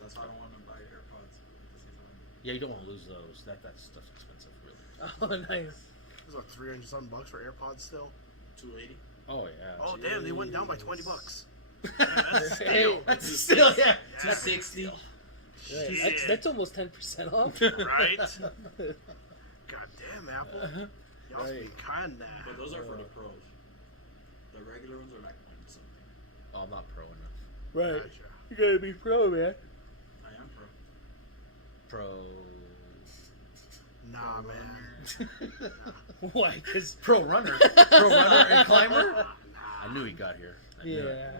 That's why I don't want to buy AirPods at the same time. Yeah, you don't want to lose those. That stuff's expensive, really. oh nice. It was like $300 for AirPods still. 280. Oh, yeah. Oh damn, they went down by $20. Hey, That's still, yeah. 260. right, that's almost 10% off. Right? God damn, Apple. Y'all Right. being kind now. But those are for the pros. The regular ones are like 90 something. Oh, I'm not pro enough. Right. Gotcha. You gotta be pro, man. I am pro. Pro. Nah, man. Why? Because Pro runner. Pro runner and climber? Nah. I knew he got here. I knew it. yeah.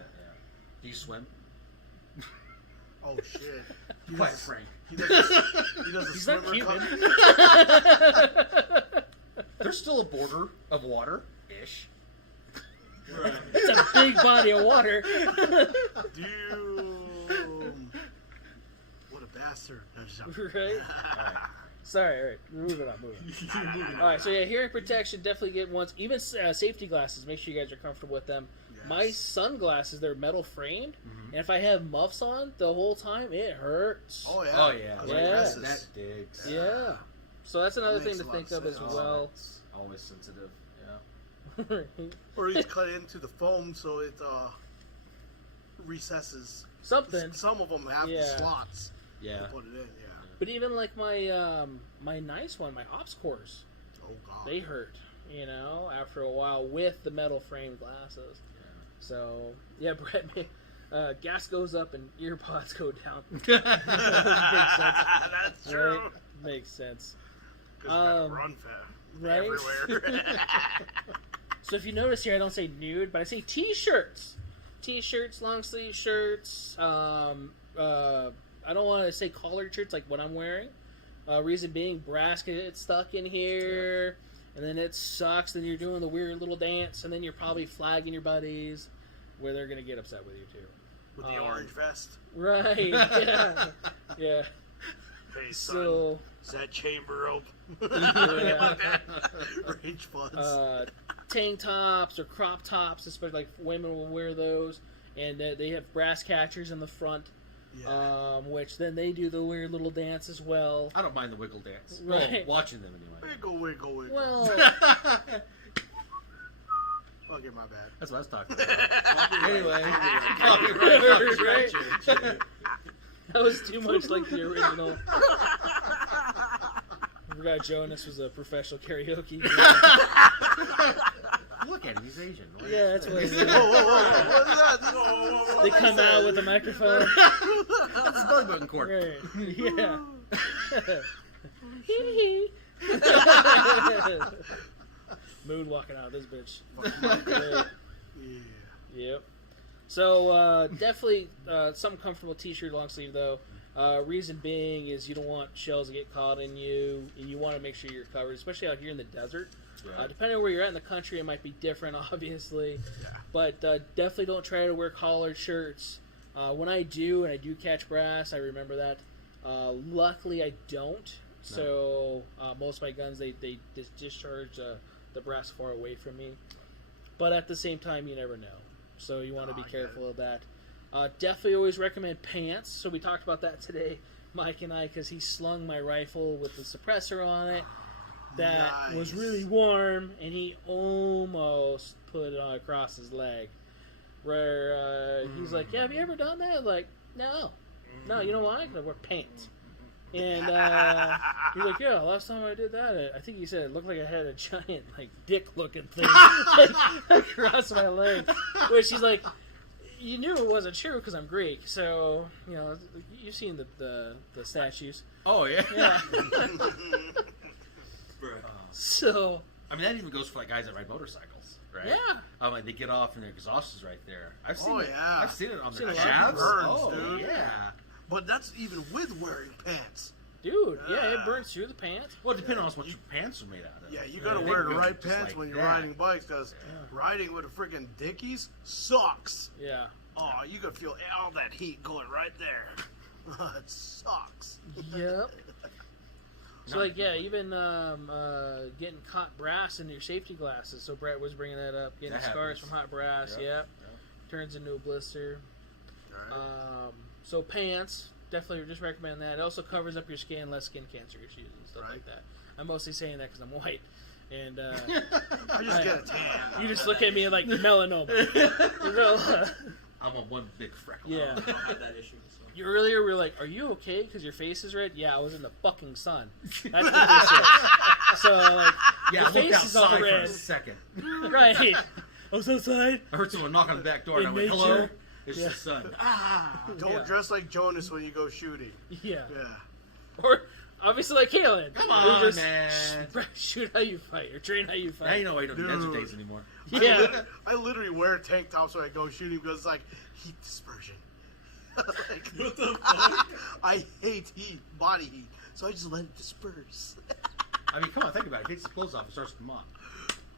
Do you swim? Oh shit. He Quite does, frank. he does a He's not swimmer Cuban. There's still a border of water ish. Right. It's a big body of water. Dude. What a bastard. No, just- Right? Sorry, alright. Moving on. Alright, so yeah, hearing protection, definitely get ones. Even safety glasses, make sure you guys are comfortable with them. Yes. My sunglasses, they're metal framed, and if I have muffs on the whole time, it hurts. Oh yeah. Oh, yeah. 'Cause Yeah. it messes. That digs. Yeah. So that's another That thing makes to a lot think of of as sense. well. It's always sensitive. Yeah. Or you cut it into the foam so it recesses. Something. Some of them have the Yeah. slots Yeah. to put it in. Yeah. But even like my my nice one, my ops cores, Oh god. they hurt, after a while with the metal frame glasses. So yeah, Brett, gas goes up and earpods go down. That's true. Right? Makes sense. Because you gotta run fast right? everywhere. So if you notice here, I don't say nude, but I say t-shirts. T-shirts, long sleeve shirts. I don't want to say collared shirts like what I'm wearing. Reason being, brass gets stuck in here, and then it sucks. Then you're doing the weird little dance, and then you're probably flagging your buddies, where they're gonna get upset with you too. With the orange vest. Right? Yeah. Yeah. Hey son, So is that chamber open? Yeah. Range funds. tank tops or crop tops, especially like women will wear those, and they have brass catchers in the front. Yeah. Which then they do the weird little dance as well. I don't mind the wiggle dance. Right. Well, watching them anyway. Wiggle, wiggle, wiggle. Well, Okay, my bad. That's what I was talking about. Anyway. Right? That was too much like the original. I forgot Jonas was a professional karaoke. Look at him, he's Asian. Yeah, that's what it is. Whoa, what is that? They come out with a microphone. That's his belly button cord. Right. Yeah. Moon walking out of this bitch. Right. Yeah. Yep. So definitely some comfortable t-shirt long sleeve though. Reason being is you don't want shells to get caught in you, and you want to make sure you're covered, especially out here in the desert. Yeah. Depending on where you're at in the country, it might be different, obviously. Yeah. But definitely don't try to wear collared shirts. When I do, and I do catch brass, I remember that. Luckily, I don't. So most of my guns, they discharge the brass far away from me. But at the same time, you never know. So you want to be careful of that. Definitely always recommend pants. So we talked about that today, Mike and I, because he slung my rifle with the suppressor on it. That was really warm, and he almost put it on across his leg. Where he's like, "Yeah, have you ever done that?" I was like, "No, you know why? 'Cause I wear pants." And he's like, "Yeah, last time I did that, I think he said it looked like I had a giant, like, dick-looking thing across my leg." Which he's like, "You knew it wasn't true because I'm Greek, so you know you've seen the statues." Oh yeah. Yeah. So. I mean, that even goes for like guys that ride motorcycles, right? Yeah. Like they get off and their exhaust is right there. I've seen it. yeah. I've seen it on Seen their a lot of calves. burns, Oh, dude. yeah. But that's even with wearing pants. Dude, yeah, it burns through the pants. Well, depending on what your pants are made out of. Yeah, you gotta They wear the burn right just pants like when you're that. riding bikes, because riding with a freaking Dickies sucks. Yeah. Oh, you could feel all that heat going right there. It sucks. Yep. So, like, yeah, even getting hot brass in your safety glasses. So, Brett was bringing that up. Getting That scars happens. from hot brass, Yep. turns into a blister. All right. So, pants, definitely just recommend that. It also covers up your skin, less skin cancer issues and stuff like that. I'm mostly saying that because I'm white. And I just get a tan. you just look at me like melanoma. You know, I'm on one big freckle. yeah. I don't have that issue. So. You earlier we were like, "Are you okay? Because your face is red." Yeah, I was in the fucking sun. That's what they said. So like, Yeah, your I looked face is all outside for a red. second. Right. I was outside. I heard someone knock on the back door and I In went, "Hello." nature. It's Yeah. the sun. Don't Yeah. dress like Jonas when you go shooting. Yeah. Yeah. Or obviously like Kalen. Come Who on, just man. shoot how you fight or train how you Now fight. you know why you don't do Dude. desert days anymore. Yeah. I literally wear tank tops when I go shooting because it's like heat dispersion. Like, What the fuck? I hate heat, body heat, so I just let it disperse. I mean, come on, think about it. He takes his clothes off and starts to come on.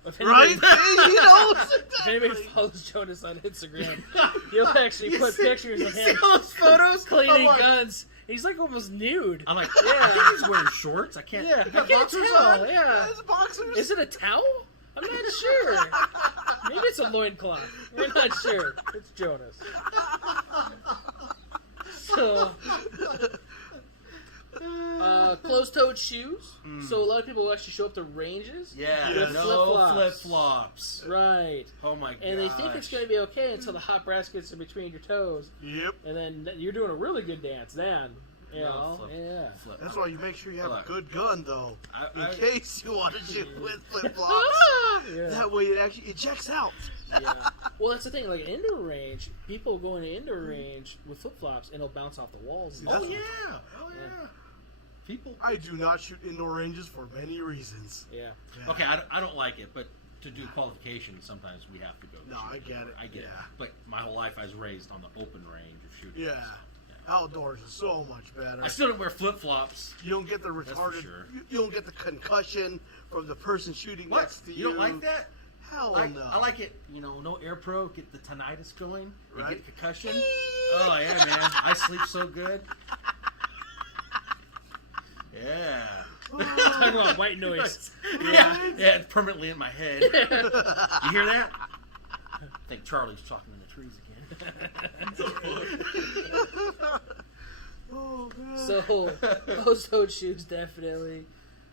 If Right? anybody, You know? if anybody follows Jonas on Instagram, he'll actually put pictures of him those photos? cleaning I'm like, guns. He's like almost nude. I'm like, Yeah. I think he's wearing shorts. I can't. Yeah, he I got can't boxers tell. on? Yeah. It's boxers. Is it a towel? I'm not sure. Maybe it's a loincloth. We're not sure. It's Jonas. So, closed-toed shoes. So a lot of people will actually show up to ranges. Yeah, Yes. no Flip-flops. flip-flops. Right. Oh my god. And they think it's going to be okay until the hot brass gets in between your toes. Yep. And then you're doing a really good dance then. You know? flip. Yeah. Flip. That's why you make sure you have a Look. good gun, though, in I- case you want to shoot with flip flops. Yeah. That way, it checks out. Yeah. Well, that's the thing. Like indoor range, people go into indoor range with flip flops and it'll bounce off the walls. And Oh stuff. yeah. Oh yeah. People. I do not shoot indoor ranges for many reasons. Yeah. Yeah. Okay, I don't like it, but to do qualifications, sometimes we have to go. No, shoot. I get it. I get it. Yeah. But my whole life, I was raised on the open range of shooting. Yeah. so, Outdoors is so much better. I still don't wear flip-flops. You don't get the for retarded. sure. You don't get the concussion from the person shooting What? next to you. You don't like that? Hell no. I like it, no air pro, get the tinnitus going, and Right. get concussion. Oh yeah, man, I sleep so good. Yeah. Talking about white noise. Yeah, it's permanently in my head. You hear that? I think Charlie's talking in the trees again. Oh man. So, closed-toed shoes definitely.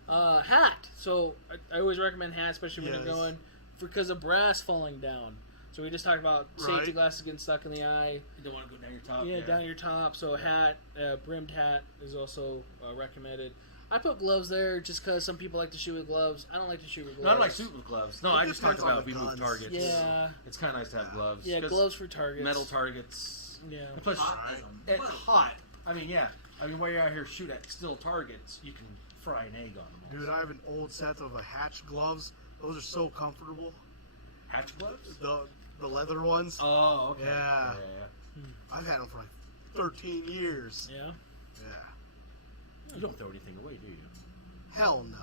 Hat. So I always recommend hat, especially when Yes. you're going because of brass falling down. So we just talked about safety Right. glasses getting stuck in the eye. You don't want to go down your top. Yeah, down your top. So a hat, brimmed hat is also recommended. I put gloves there just because some people like to shoot with gloves. I don't like to shoot with gloves. No, I don't like shooting with gloves. No, It I just talk depends on about the we move guns. targets. Yeah. It's kind of nice to have gloves. Yeah, 'cause gloves for targets. metal targets. Yeah. And plus, Hot as a it's mother- hot. I mean, yeah. I mean, while you're out here shooting at still targets, you can fry an egg on them. Dude, I have an old set of hatch gloves. Those are so comfortable. Hatch gloves? The leather ones. Oh, okay. Yeah. Yeah. I've had them for like 13 years. Yeah. Yeah. You don't throw anything away, do you? Hell no.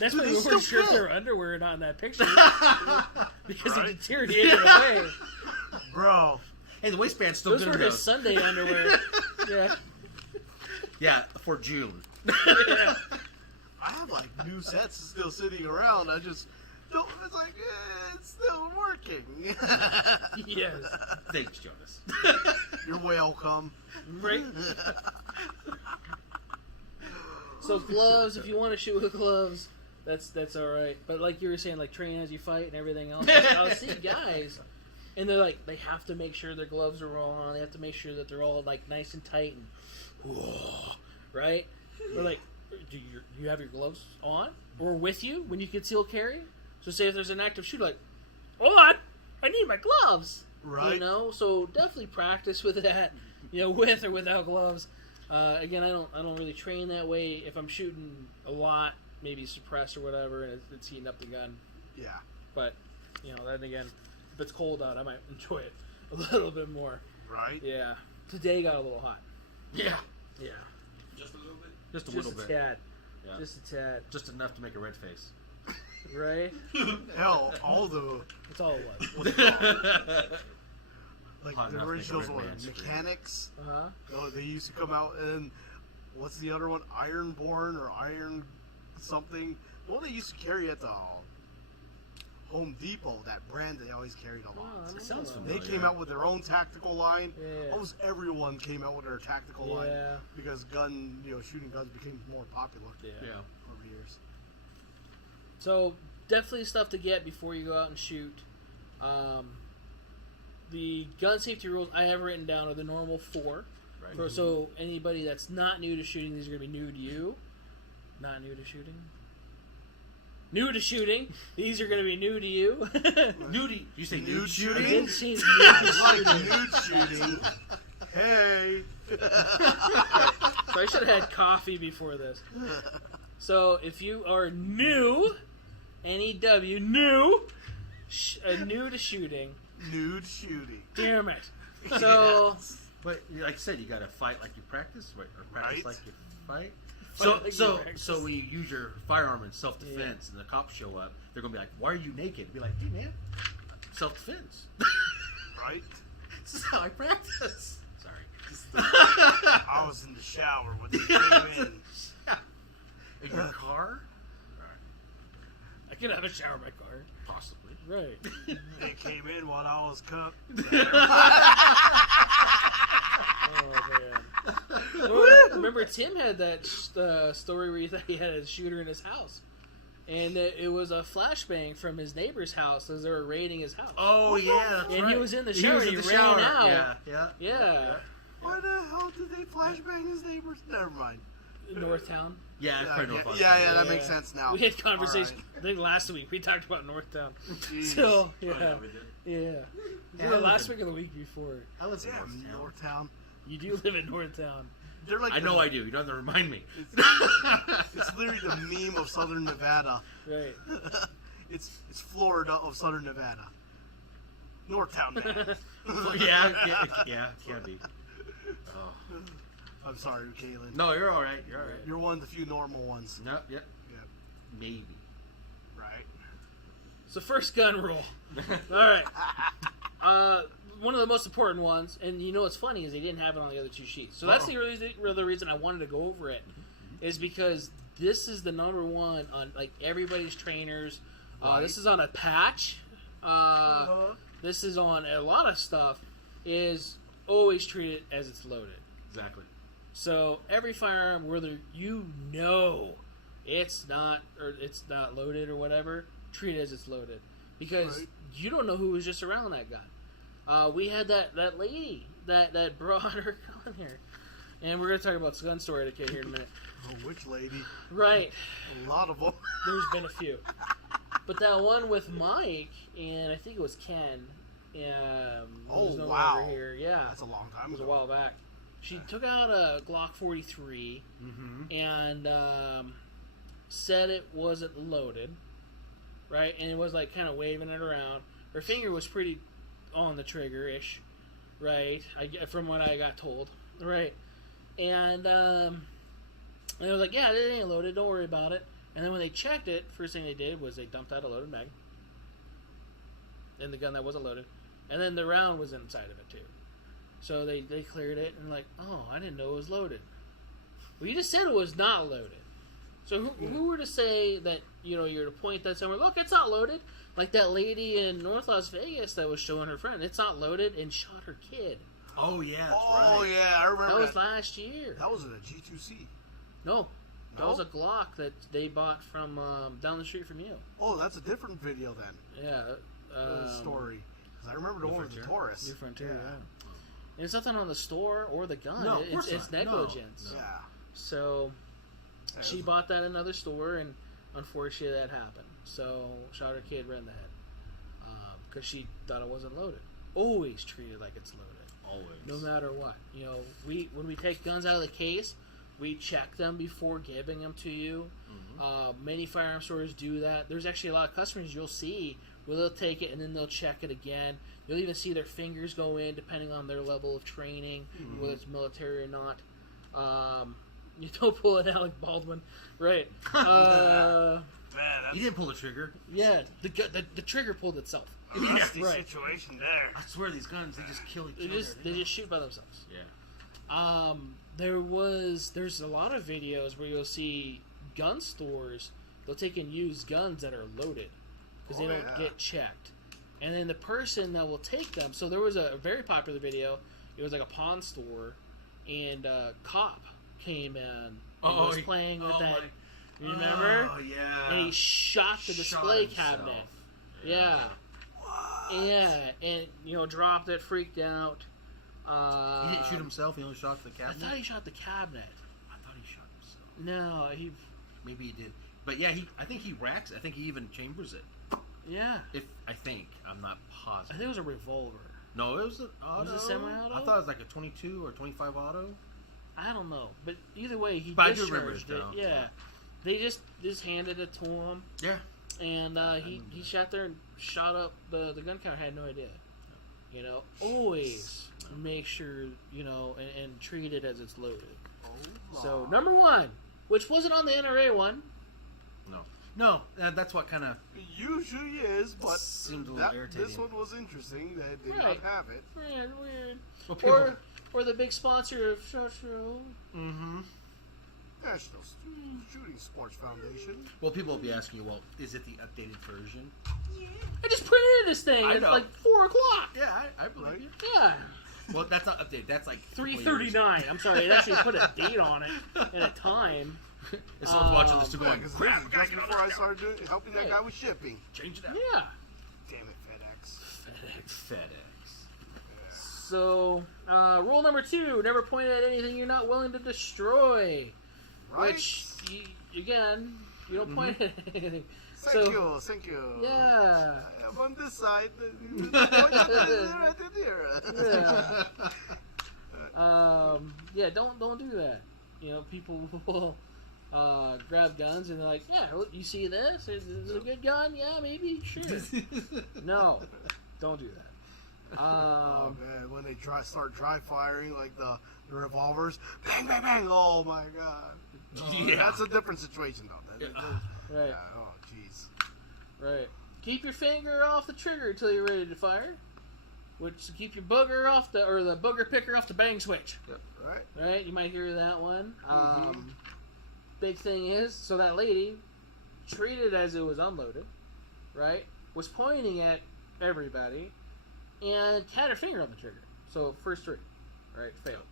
That's why we It's weren't still sure if fit. they were underwear or not in that picture. Because Right? it deteriorated away. Bro. Hey, the waistband's still Those good were enough. his Sunday underwear. Yeah. Yeah, for June. Yeah. I have like new sets still sitting around. I just don't. It's like it's still working. Yes. Thanks, Jonas. You're welcome. Right? So gloves, if you want to shoot with gloves, that's all right. But like you were saying, like train as you fight and everything else. I'll see guys, and they're like, they have to make sure their gloves are all on. They have to make sure that they're all like nice and tight and right. They're like, do you have your gloves on or with you when you conceal carry? So say if there's an active shooter, like, hold on, I need my gloves. Right. You know, so definitely practice with that. You know, with or without gloves. Again, I don't really train that way. If I'm shooting a lot, maybe suppressed or whatever, and it's heating up the gun. Yeah. But you know, then again, if it's cold out, I might enjoy it a little bit more. Right. Yeah. Today got a little hot. Yeah. Yeah. Just a little bit. Just a Just little a bit. tad. Yeah. Just a tad. Just enough to make a red face. Right? Hell, all the That's all it was. what's it called? Like Hot the enough to make a originals red were man scream. mechanics. Uh-huh. Oh, they used to come out, and what's the other one? Ironborn or Iron something. Well, they used to carry at the Home Depot. That brand they always carried a Oh, lot. I don't It sounds know. They familiar. came out with their own tactical line. Yeah. Almost everyone came out with their tactical line Yeah. because shooting guns became more popular Yeah. Yeah. over years. So definitely stuff to get before you go out and shoot. The gun safety rules I have written down are the normal 4. Right. So anybody that's not new to shooting, these are going to be new to you. Not new to shooting. New to shooting. These are going to be new to you. Nudie. You say nude Nude I shooting? shooting? did say new to It's like shooting. nude shooting. Hey. So I should have had coffee before this. So if you are new, N-E-W, new to shooting, Nude shooting. damn it. So But like I said, you got to fight like you practice, right? Or practice Right. like you fight. Fight like you practice. So when you use your firearm in self-defense and the cops show up, they're gonna be like, "Why are you naked?" Be like, "Hey man, self-defense. Right? This is how I practice." Sorry. I was in the shower when they came in. In your car? I could have a shower in my car. Possibly. Right. They came in while I was cooked. Oh, man. Remember, Tim had that story where he thought he had a shooter in his house. And it was a flashbang from his neighbor's house as they were raiding his house. Oh yeah, that's And right. he was in the shower was and in he the ran shower. out. Yeah. Yeah. Why the hell did they flashbang his neighbors? Never mind. Northtown. Yeah, it's probably no fun. Yeah, that Yeah. makes sense now. We had conversations. All I think last week we talked about Northtown. Jeez. So, Oh, yeah, yeah. we did. Yeah. Yeah, Was it I last live week or the week before? I live in Damn, Northtown. Northtown. You do live in Northtown. They're like I know I do. You don't have to remind me. It's literally the meme of Southern Nevada. Right. It's Florida of Southern Nevada. Northtown, man. yeah, can be. Oh. I'm sorry, Kaylin. No, you're all right. You're all right. You're one of the few normal ones. No, yep, Yeah, maybe. right. So first gun rule. All right. One of the most important ones, and you know what's funny is they didn't have it on the other 2 sheets. So that's the reason I wanted to go over it, is because this is the number one on like everybody's trainers. Right. This is on a patch. This is on a lot of stuff. Is always treat it as it's loaded. Exactly. So every firearm, whether you know it's not loaded or whatever, treat it as it's loaded, because Right. you don't know who was just around that gun. We had that lady that brought her gun here, and we're gonna talk about gun store etiquette here in a minute. Oh, which lady? Right? A lot of them. There's been a few, but that one with Mike and I think it was Ken. Oh, was no wow. longer here. Yeah, That's a long it time was a ago. while back. She took out a Glock 43 Mm-hmm. and said it wasn't loaded, right? And it was like kind of waving it around. Her finger was pretty on the trigger-ish, right? From what I got told, right? And they were like, yeah, it ain't loaded. Don't worry about it. And then when they checked it, first thing they did was they dumped out a loaded mag in the gun that wasn't loaded. And then the round was inside of it, too. So they cleared it and like, oh, I didn't know it was loaded. Well, you just said it was not loaded. So who were to say that, you're to point that somewhere, look, it's not loaded? Like that lady in North Las Vegas that was showing her friend, it's not loaded, and shot her kid. Oh, yeah, that's right. Oh, yeah, I remember that. Was last year. That was in a G2C. No. That was a Glock that they bought from down the street from you. Oh, that's a different video then. Yeah. Story. Because I remember the one with the Taurus. New Frontier, yeah. And it's nothing on the store or the gun. No, it's negligence. No. Yeah. So she bought that in another store, and unfortunately that happened. So shot her kid right in the head because she thought it wasn't loaded. Always treat it like it's loaded. Always. No matter what. When we take guns out of the case, we check them before giving them to you. Mm-hmm. Many firearm stores do that. There's actually a lot of customers you'll see where they'll take it and then they'll check it again. You'll even see their fingers go in depending on their level of training, whether it's military or not. You don't pull it out like Baldwin. Right. Man, he didn't pull the trigger. Yeah, the trigger pulled itself. Nasty situation there. I swear these guns, they just kill each other. They just shoot by themselves. Yeah. There's a lot of videos where you'll see gun stores, they'll take and use guns that are loaded because they don't get checked. And then the person that will take them, so there was a very popular video, it was like a pawn store, and a cop came in and was playing with that. You remember? Oh, yeah. And he shot the display cabinet. Yeah. What? Yeah, and, dropped it, freaked out. He didn't shoot himself, he only shot the cabinet? I thought he shot the cabinet. I thought he shot himself. No, he... Maybe he did. But yeah, I think he racks, I think he even chambers it. Yeah. I'm not positive. I think it was a revolver. No, it was an auto. Was it semi-auto? I thought it was like a 22 or 25 auto. I don't know. But either way, he but discharged it. Down. Yeah. They just handed it to him. Yeah. And he shot there and shot up the gun counter. I had no idea. Always make sure, and treat it as it's loaded. Oh, so, number one, which wasn't on the NRA one. No, that's what kind of... It usually is, but seemed a little irritating. This one was interesting. They did not have it. Weird. Well, or the big sponsor of SHOT Show. Mm-hmm. National Shooting Sports Foundation. Well, people will be asking you, well, is it the updated version? I just printed this thing at like 4 o'clock. Yeah, I believe you. Yeah. Well, that's not updated. That's like 3:39. I'm sorry. It actually put a date on it and a time. If someone's watching this to go, because just before I started helping that guy with shipping. Change it out. Yeah. Damn it, FedEx. Yeah. So, rule number 2: never point at anything you're not willing to destroy. Right. Which, again, you don't point at anything. Thank you. Yeah. I'm on this side. Yeah. Don't do that. People will grab guns and they're like, yeah, look, you see this? Is it a good gun? Yeah, maybe, sure. No, don't do that. Oh man, when they start dry firing like the revolvers, bang, bang, bang! Oh my god. Yeah. That's a different situation though. Right. Yeah, oh jeez. Right. Keep your finger off the trigger until you're ready to fire. Which keep your booger off the booger picker off the bang switch. Yep. Right. Right. You might hear that one. Big thing is, so that lady treated it as it was unloaded, right? Was pointing at everybody, and had her finger on the trigger. So first 3, right? Failed.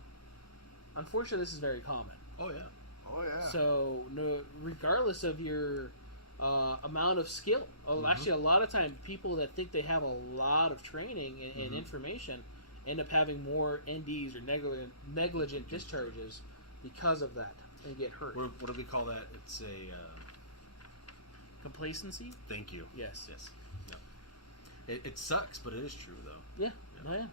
Unfortunately, this is very common. Oh yeah. So regardless of your amount of skill, actually a lot of times people that think they have a lot of training and information end up having more NDs or negligent discharges because of that and get hurt. What do we call that? It's a complacency. Thank you. Yes. No. It sucks, but it is true though. Yeah. Oh, yeah.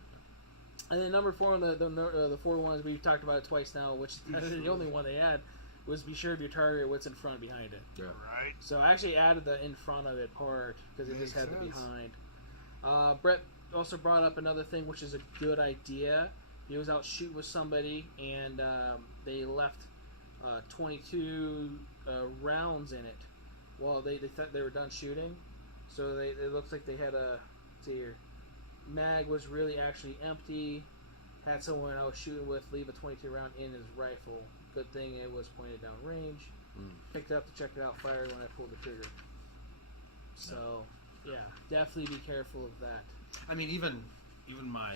And then number 4 on the 4 ones, we've talked about it twice now, which is the only one they had, was be sure of your target, what's in front and behind it. Yeah. Right. So I actually added the in front of it part because it just had the behind. Brett also brought up another thing, which is a good idea. He was out shooting with somebody, and they left 22 rounds in it. Well, they thought they were done shooting, so it looks like they had a mag was really actually empty. Had someone I was shooting with leave a 22 round in his rifle. Good thing it was pointed down range. Picked it up to check it out, fired when I pulled the trigger. So, yeah, definitely be careful of that. I mean, even my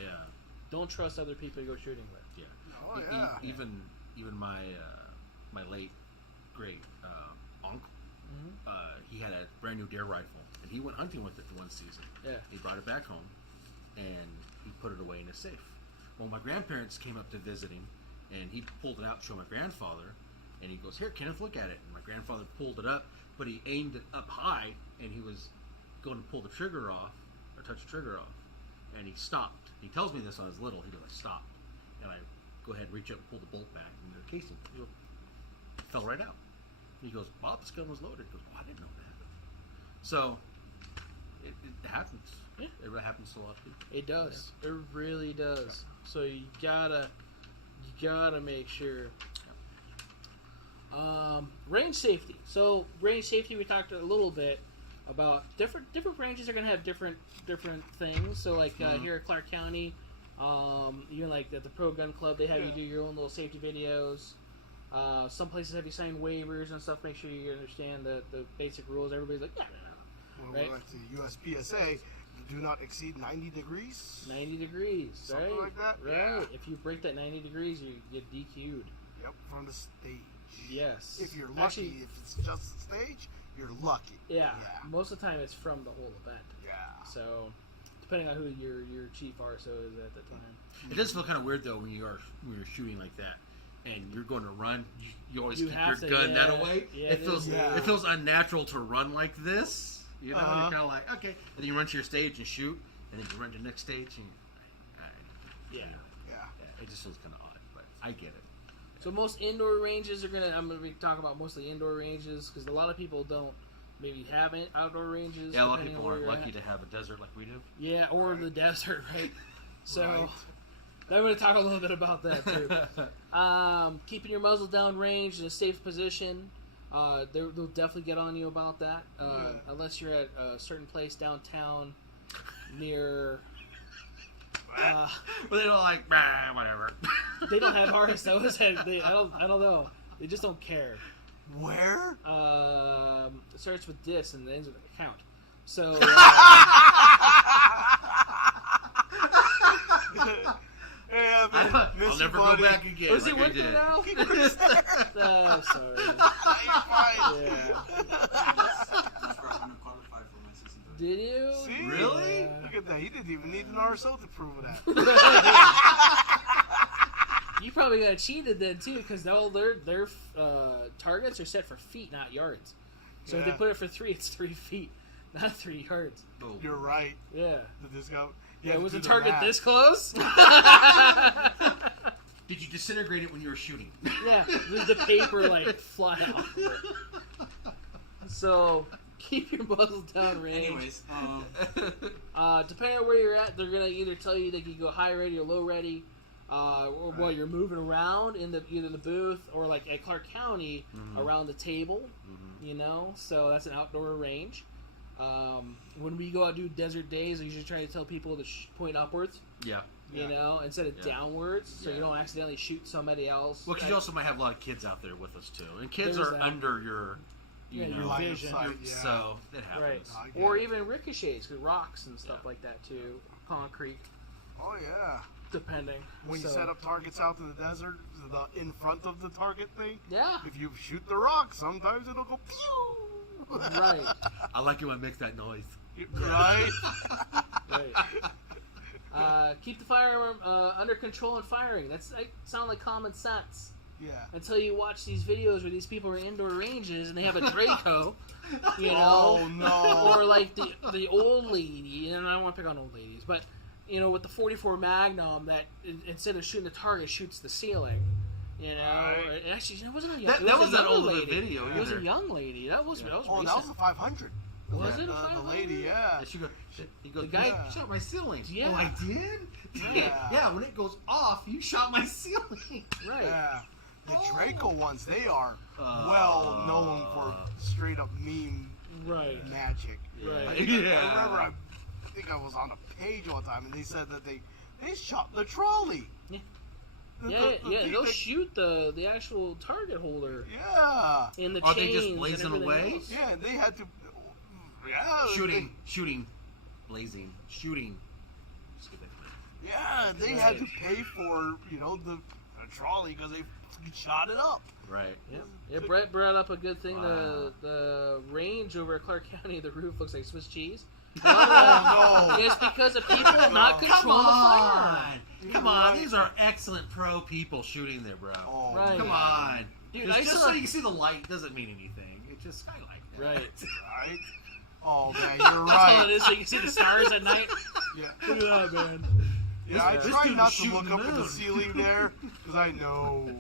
Don't trust other people to go shooting with. Oh, yeah. Even my my late great uncle, he had a brand new deer rifle, and he went hunting with it for one season. Yeah. He brought it back home, and he put it away in a safe. Well, my grandparents came up to visit him, and he pulled it out to show my grandfather, and he goes, "Here, Kenneth, look at it." And my grandfather pulled it up, but he aimed it up high, and he was going to pull the trigger off, or touch the trigger off, and he stopped. He tells me this when I was little. He goes, "I stopped," and I go ahead and reach up and pull the bolt back, and the casing fell right out. And he goes, "Bob, this gun was loaded." He goes, "Oh, I didn't know that." So it happens. Yeah. It really happens to a lot of people. It does. It really does. So you gotta make sure. Range safety. So range safety, we talked a little bit about different ranges are gonna have different things. So like here at Clark County, even like at the Pro Gun Club, they have you do your own little safety videos. Some places have you sign waivers and stuff. Make sure you understand the basic rules. Everybody's like, no. When Right. we went to USPSA, do not exceed 90 degrees. 90 degrees, Something right? like that? Right. Yeah. If you break that 90 degrees, you get DQ'd. Yep, from the stage. Yes. If you're lucky, Actually, if it's just the stage, you're lucky. yeah. Most of the time, it's from the whole event. Yeah. So, depending on who your chief RSO is at the time. It does feel kind of weird though when you're shooting like that, and you're going to run. You always You keep have your to, gun that yeah. away. Yeah, it feels it is. unnatural to run like this. You know, Uh-huh. you're kind of like, okay, and then you run to your stage and shoot, and then you run to the next stage, and Yeah. it just feels kind of odd, but I get it. So most indoor ranges I'm gonna be talking about mostly indoor ranges because a lot of people don't maybe have outdoor ranges. Yeah, a lot of depending people on where aren't you're lucky at. to have a desert like we do. Yeah, or the desert, right? So Right. I'm going to talk a little bit about that too. Keeping your muzzle down range in a safe position. They'll definitely get on you about that. Unless you're at a certain place downtown near. But they don't like, bah, whatever. They don't have RSOs. I don't know. They just don't care. Where? It starts with dis and ends with an account. So. Yeah, I'll miss you, never go buddy. back again. Was he like I working did. now? Oh, sorry. You're fine. Yeah. That's where I'm gonna qualify for my season. Did you? See? Really? Yeah. Look at that. He didn't even need an RSO to prove that. You probably got cheated then too, because all their targets are set for feet, not yards. So if they Yeah. put it for 3, it's 3 feet, not 3 yards. Boom. You're right. Yeah. The discount. Yeah, have was to the do target math. this close? Did you disintegrate it when you were shooting? Yeah, the paper like fly off of it. So keep your muzzle down range. Anyways, Depending on where you're at, they're gonna either tell you that you go high ready or low ready, or while you're moving around in either the booth or like at Clark County around the table. You know, so that's an outdoor range. When we go out and do desert days, I usually try to tell people to point upwards. Yeah. You know, instead of downwards, so Yeah. you don't accidentally shoot somebody else. Well, because you also might have a lot of kids out there with us too, and kids There's are that. under your, you Yeah, know, your Line of vision. sight, yeah. so it happens. Right, I get or it. even ricochets with rocks and stuff like that too, concrete, Oh, yeah. depending. When you So, set up targets out in the desert, in front of the target thing, yeah, if you shoot the rock, sometimes it'll go pew! right, I like it when it makes that noise. Right? right. Keep the firearm under control and firing. That sound like common sense. Yeah. Until you watch these videos where these people are in indoor ranges and they have a Draco, you know, Oh, no. or like the old lady, and I don't want to pick on old ladies, but you know, with the 44 Magnum that instead of shooting the target shoots the ceiling. You know, Right. actually, it wasn't a young. That wasn't that old of a lady. video It was a either. young lady. That was Oh, recent. that was a 500. Was it a The 500? lady, yeah. And he goes, The guy- "You shot my ceiling." Yeah. Oh, I did? Yeah. Yeah, when it goes off, you shot my ceiling. Right. Yeah. The Draco ones, they are well known for straight up meme magic. Right. I remember, I think I was on a page one time, and they said that they shot the trolley. They'll shoot the actual target holder. Yeah. And the Are chains they just blazing and away? else. Yeah, they had to. Yeah. Shooting. Yeah, they had to pay for the trolley because they shot it up. Right. Yeah, Brett brought up a good thing. The range over at Clark County, the roof looks like Swiss cheese. No. It's because of people not controlling the firearm. Come on, these are excellent pro people shooting there, bro. Oh, Right. Come on. Dude, Just so you can see the light doesn't mean anything. It's just skylight. Right. Right? Oh, man, you're That's all it right. is, so you can see the stars at night. Yeah. Look at that, man. Yeah, I This try dude not was to shooting look the up at the moon. ceiling there because I know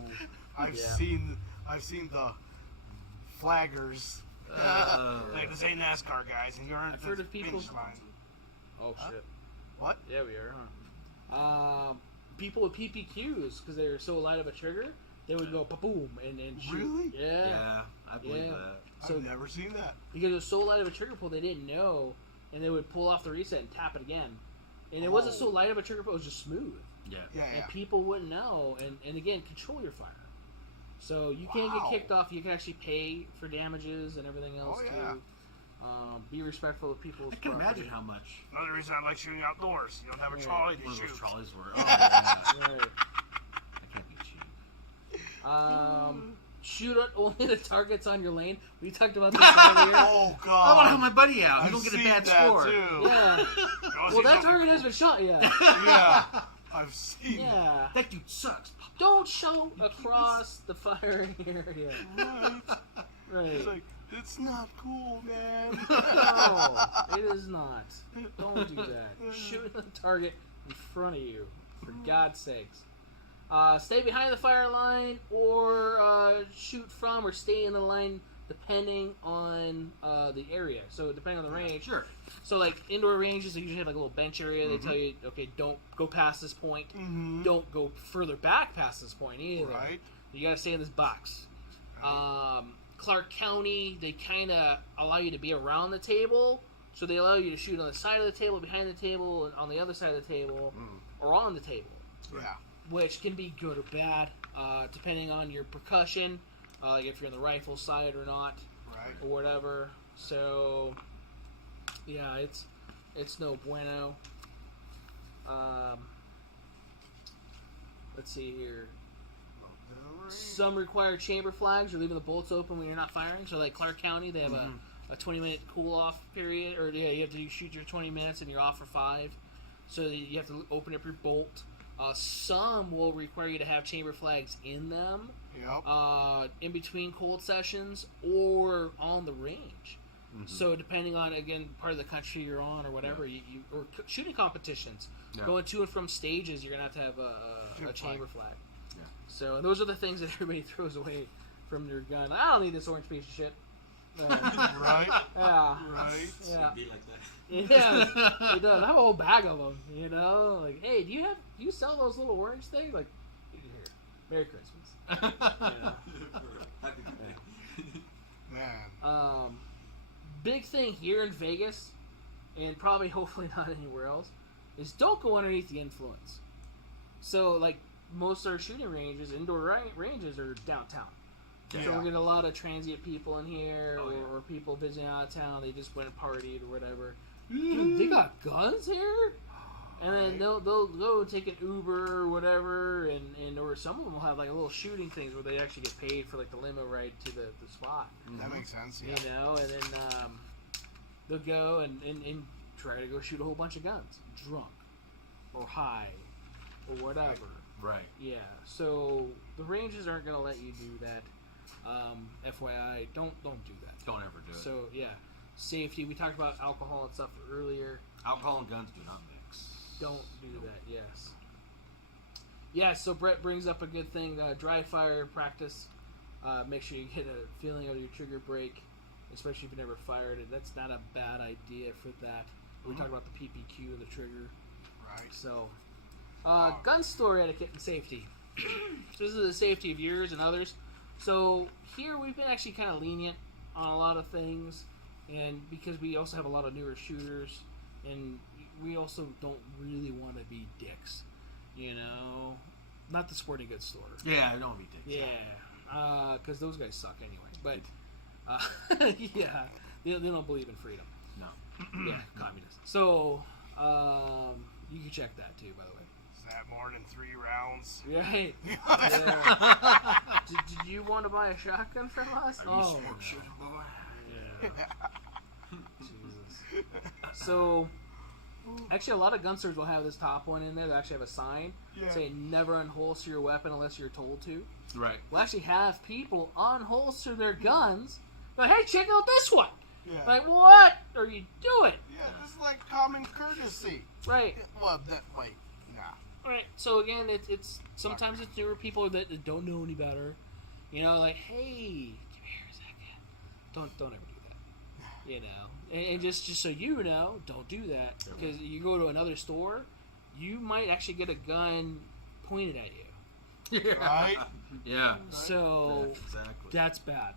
I've seen the flaggers. Like this ain't NASCAR guys, and you're on I've the heard of people- finish line. Oh, shit. What? Yeah, we are, huh? People with PPQs, because they're so light of a trigger, they would go pa-boom and shoot. Really? Yeah. I believe that. So- I've never seen that. Because it was so light of a trigger pull, they didn't know, and they would pull off the reset and tap it again. And it wasn't so light of a trigger pull, it was just smooth. Yeah. Yeah, And yeah. people wouldn't know, and again, control your fire. So you can't Wow. get kicked off, you can actually pay for damages and everything else, Oh, yeah. too. Be respectful of people's I can property. imagine how much Another reason I like shooting outdoors. You don't have a trolley to one of those shoot. trolleys were. Oh, yeah. Right. I can't be cheap. Shoot at only the targets on your lane. We talked about this earlier. Oh, I God. want to help my buddy out. He's I've going to get a seen bad that, score. too. Yeah. Well, that target hasn't been shot yet. Yeah. I've seen Yeah. That dude sucks. Don't show across the firing area. Right. Right. It's like, it's not cool, man. No, it is not. Don't do that. Shoot the target in front of you, for God's sakes. Stay behind the fire line, or shoot from, or stay in the line, depending on the area. So depending on the range. Sure. So like indoor ranges, they usually have like a little bench area. They tell you, okay, don't go past this point. Mm-hmm. Don't go further back past this point either. Right. You gotta stay in this box. Clark County, they kind of allow you to be around the table, so they allow you to shoot on the side of the table, behind the table, and on the other side of the table, or on the table, Yeah. which can be good or bad, depending on your percussion, like if you're on the rifle side or not, Right. or whatever. So, yeah, it's no bueno. Let's see here. Some require chamber flags or leaving the bolts open when you're not firing. So, like Clark County, they have a 20-minute cool-off period. Or, yeah, you have to shoot your 20 minutes and you're off for 5. So, you have to open up your bolt. Some will require you to have chamber flags in them. Yep. In between cold sessions or on the range. So, depending on, again, part of the country you're on or whatever, or shooting competitions, going to and from stages, you're going to have a chamber flag. So, and those are the things that everybody throws away from their gun. I don't need this orange piece of shit. Right. Yeah. Right. Yeah. Be like that. Yeah, it does. I have a whole bag of them, you know? Like, hey, do you sell those little orange things? Like, here. Merry Christmas. Man. Big thing here in Vegas, and probably hopefully not anywhere else, is don't go underneath the influence. So, like, most of our shooting ranges, indoor ranges, are downtown. Yeah. So we're getting a lot of transient people in here, or people visiting out of town. They just went and partied or whatever. Dude, they got guns here, and then they'll go take an Uber or whatever, and or some of them will have like little shooting things where they actually get paid for like the limo ride to the spot. That makes sense. Yeah. You know, and then they'll go and try to go shoot a whole bunch of guns, drunk or high or whatever. Right. Yeah, so the ranges aren't going to let you do that. FYI, don't do that. Don't ever do it. So, yeah, safety. We talked about alcohol and stuff earlier. Alcohol and guns do not mix. Don't do that, yes. Yeah, so Brett brings up a good thing. Dry fire practice. Make sure you get a feeling of your trigger break, especially if you've never fired it. That's not a bad idea for that. We talked about the PPQ and the trigger. Right. So, gun store etiquette and safety. this is the safety of yours and others. So here we've been actually kind of lenient on a lot of things, and because we also have a lot of newer shooters, and we also don't really want to be dicks, you know. Not the sporting goods store. Yeah, don't be dicks. Yeah, because those guys suck anyway. But yeah, they don't believe in freedom. No. Yeah, communists. So you can check that too, by the way. Is that more than 3 rounds? Right. Yeah. Did you want to buy a shotgun from us? Smoke shooting, boy. Yeah. Jesus. So, actually, a lot of gun stores will have this top one in there. They actually have a sign saying "Never unholster your weapon unless you're told to." Right. We'll actually have people unholster their guns. But hey, check out this one. Yeah. Like, what are you doing? Yeah, this is like common courtesy. Right. Well, nah. Right. So again, it's sometimes it's newer people that don't know any better. You know, like, hey, come here a second. Don't ever do that. You know, and just so you know, don't do that, because you go to another store, you might actually get a gun pointed at you. Right? Yeah. So Exactly. that's bad.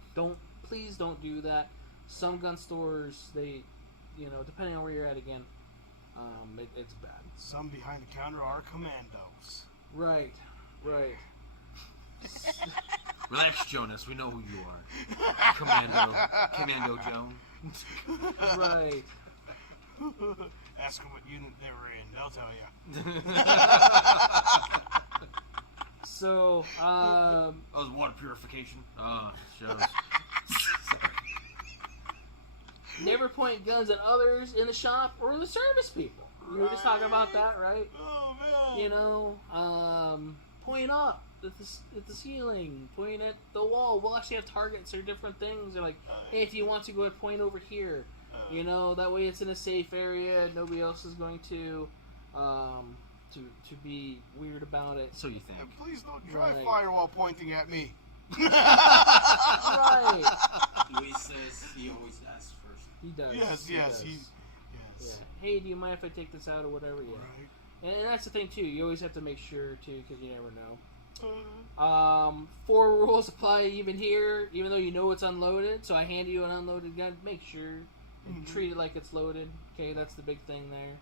Please don't do that. Some gun stores, they, you know, depending on where you're at again, it's bad. Some behind the counter are commandos. Right. Relax, Jonas. We know who you are. Commando Joan. Right. Ask them what unit they were in. They'll tell you. So, That was water purification. Shows. never point guns at others in the shop or the service people. You were just talking about that, right? Oh, man. You know, point up at the ceiling, point at the wall. We'll actually have targets or different things. They're like, hey, if you want to go ahead, point over here. You know, that way it's in a safe area. Nobody else is going to be weird about it. So you think? And please don't dry Right. fire while pointing at me. Right. Luis says he always asks first. He does. Yes. Yes. Yeah. Hey, do you mind if I take this out or whatever? Yeah. Right. And that's the thing too. You always have to make sure too, because you never know. 4 rules apply even here, even though you know it's unloaded. So I hand you an unloaded gun. Make sure and treat it like it's loaded. Okay, that's the big thing there.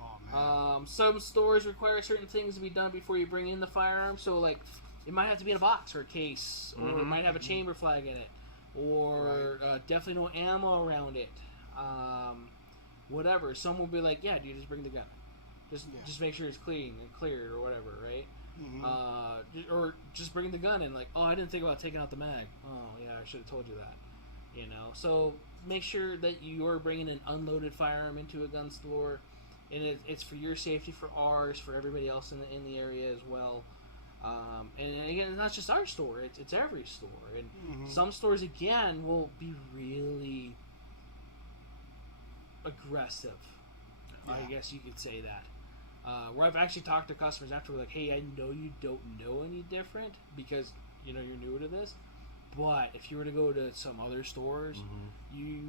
Oh, man. Some stores require certain things to be done before you bring in the firearm. So like, it might have to be in a box or a case, or it might have a chamber flag in it, or definitely no ammo around it. Whatever. Some will be like, yeah, dude, just bring the gun. Just make sure it's clean and clear or whatever, right? Or just bring the gun in. Like, oh, I didn't think about taking out the mag. Oh, yeah, I should have told you that. You know, so make sure that you are bringing an unloaded firearm into a gun store, and it's for your safety, for ours, for everybody else in the area as well. And again, it's not just our store; it's every store. And some stores again will be really aggressive. I guess you could say that. Where I've actually talked to customers after, like, hey, I know you don't know any different because you know you're newer to this. But if you were to go to some other stores, you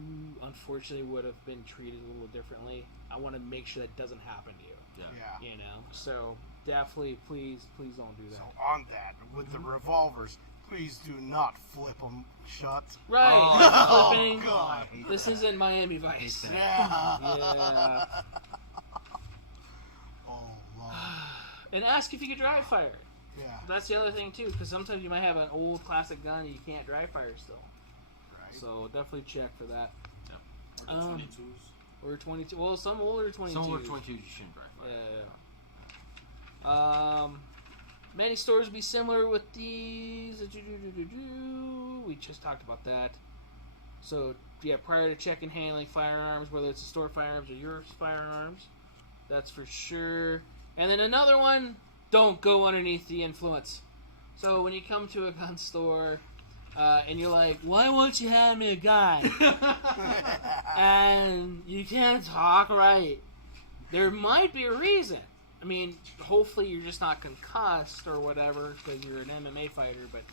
unfortunately would have been treated a little differently. I want to make sure that doesn't happen to you. Yeah. You know, so definitely, please don't do that. So on that, with the revolvers, please do not flip them shut. Right, flipping. God. This isn't Miami Vice. Yeah. Yeah. Oh, Lord. And ask if you can dry fire it. Yeah. That's the other thing too, because sometimes you might have an old classic gun and you can't dry fire still. Right. So definitely check for that. Or the 22s. Or 22. Well, some older 22s. Some older 22s you shouldn't dry fire. Yeah. Many stores will be similar with these. We just talked about that. So yeah, prior to checking handling firearms, whether it's a store firearms or your firearms, that's for sure. And then another one. Don't go underneath the influence. So when you come to a gun store and you're like, why won't you hand me a gun? And you can't talk right. There might be a reason. I mean, hopefully you're just not concussed or whatever because you're an MMA fighter, but...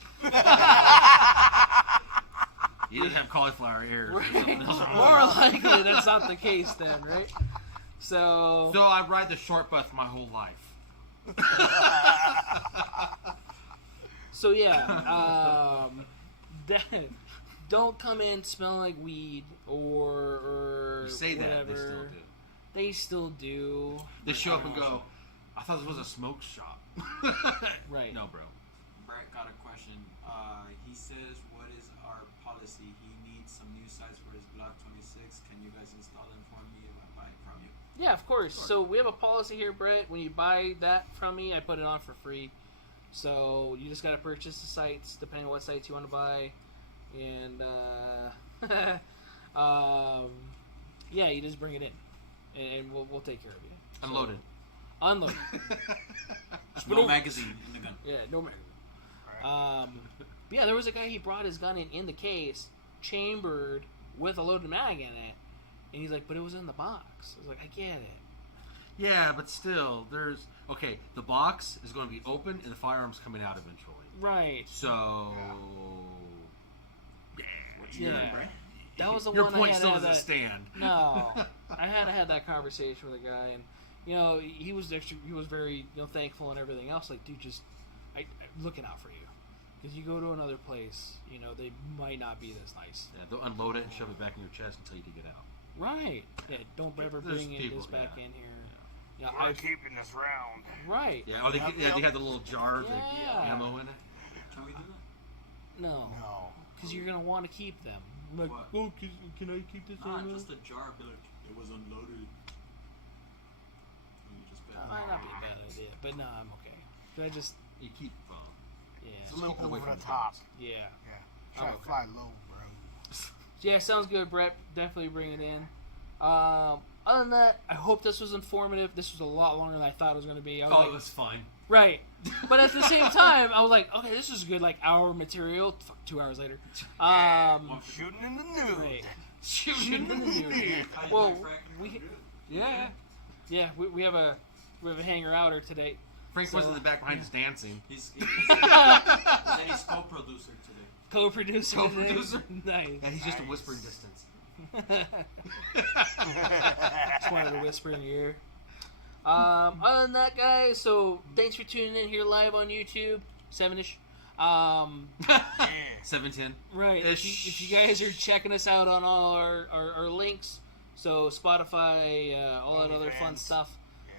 You didn't have cauliflower ears. Right. More likely that's not the case then, right? So I ride the short bus my whole life. So yeah, don't come in smelling like weed or You say whatever. that, They still do. They show up and go, I thought this was a smoke shop. Right. No, bro. Brett got a question. He says, what is our policy? He needs some new sights for his Glock 26. Can you guys install them for me if I buy it from you? Yeah, of course. So we have a policy here, Brett. When you buy that from me, I put it on for free. So you just got to purchase the sights, depending on what sights you want to buy. And, yeah, you just bring it in. And we'll take care of you. Unloaded. Unloaded. No magazine in the gun. Yeah, no magazine. But yeah, there was a guy, he brought his gun in the case, chambered, with a loaded mag in it. And he's like, but it was in the box. I was like, I get it. Yeah, but still, there's... Okay, the box is going to be open and the firearm's coming out eventually. Right. So... Yeah. That was the Your one point I had still to have doesn't stand. No. I had to have that conversation with a guy, and, you know, he was very, thankful and everything else. Like, dude, I'm looking out for you. Because you go to another place, they might not be this nice. Yeah, they'll unload it and shove it back in your chest until you can get out. right. Yeah, don't ever There's bring people, this back yeah. in here. Yeah, I'm keeping this round. right. Yeah, oh, they had the little jar of the Yeah. ammo in it. Can we do that? No. No. Because you're going to want to keep them. I'm like, What? oh, can I keep this Nah, ammo? just a jar. Be like, it was unloaded. And you just That might not be a bad idea, but no, I'm okay. I just, You keep... yeah. It's a little keep it away over from the the top. guns. Yeah. Yeah. Try Oh, to fly low, bro. Yeah, sounds good, Brett. Definitely bring it in. Other than that, I hope this was informative. This was a lot longer than I thought it was going to be. I was Oh, like, it was fine. right. But at the same time, I was like, okay, this is good, hour material. Fuck, 2 hours later. Shooting in the nude. Right. Shooting in the nude. Well, we have a hanger outer today. Frank was in the back behind us dancing. He's co-producer today. Co-producer. Co-producer? Nice. And he's just a whispering distance. Just wanted to whisper in your ear. Other than that, guys, so thanks for tuning in here live on YouTube. 7-ish. 7:10. Right. If you guys are checking us out on all our links, so Spotify, all that other fun stuff,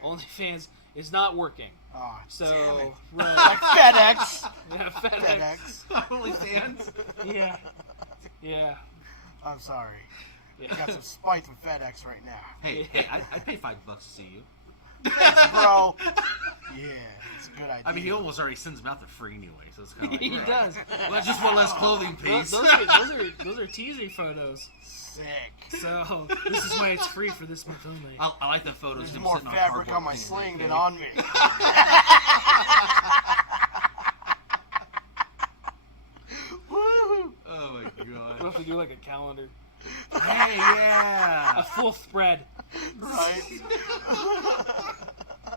OnlyFans is not working. Oh, So, damn it. right. Like FedEx. Yeah, FedEx. OnlyFans. Yeah. Yeah. I'm sorry. Yeah. I got some spite from FedEx right now. Hey, I'd pay $5 to see you. Thanks, bro. Yeah, it's a good idea. I mean, he almost already sends them out there free anyway, so it's kind of like... He does. Well, that's just one less clothing piece. Those are teaser photos. Sick. So this is why it's free for this month only. I like the photos There's of him more sitting on fabric cardboard on my things sling like than that. on me. Woo! Oh my We'll god. have to do like a calendar, Hey, yeah. a full spread. Right?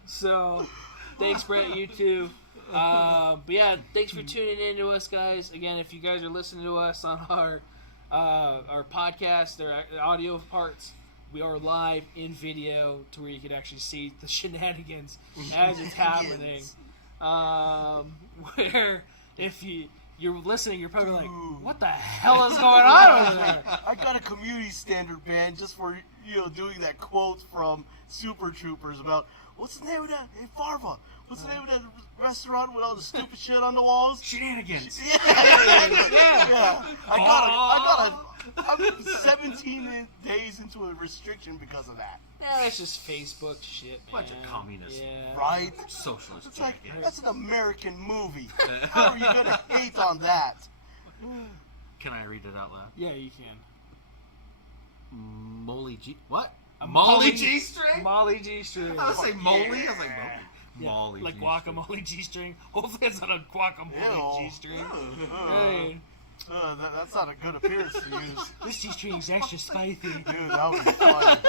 So, thanks, Brett. You too. But yeah, thanks for tuning in to us, guys. Again, if you guys are listening to us on our podcast, our audio parts, we are live in video to where you can actually see the shenanigans as it's happening. Where if you're listening, you're probably like, "What the hell is going on over there?" I got a community standard band just for doing that quote from Super Troopers about what's the name of that? Hey Farva, what's the name of that restaurant with all the stupid shit on the walls? Shenanigans. Yeah. I'm 17 days into a restriction because of that. Yeah, it's just Facebook shit, man. Bunch of communists. Yeah. Right? Socialist. It's like, jackass. that's an American movie. How are you going to hate on that? Can I read it out loud? Yeah, you can. Molly G. What? A Molly G-string? Molly G-string. I was like Molly. I was like Molly. Yeah, Molly like G-string. guacamole G-string. Hopefully it's not a guacamole Ew. G-string. Hey, That's not a good appearance to use. this G-string is extra spicy. Dude, that would be funny.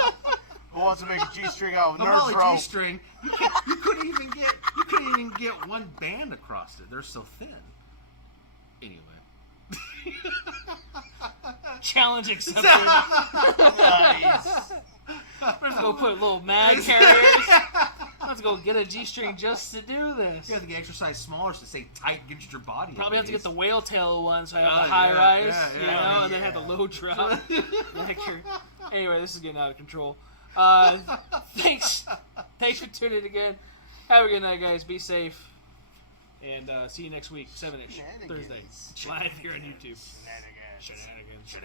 Who wants to make a G-string out of The nurse Molly rope? G-string. You couldn't even get one band across it. They're so thin. Anyway. Challenge accepted. Nice. We're just gonna put little mag carriers. have to go get a G-string just to do this. You have to get exercise smaller to stay tight against your body. Probably have to get the whale tail one so I have Oh, the high yeah, rise, yeah, you yeah. know, and then have the low drop. Anyway, this is getting out of control. Thanks for tuning in again. Have a good night, guys. Be safe. And see you next week, 7-ish, Thursday. Live here on YouTube. Shenanigans.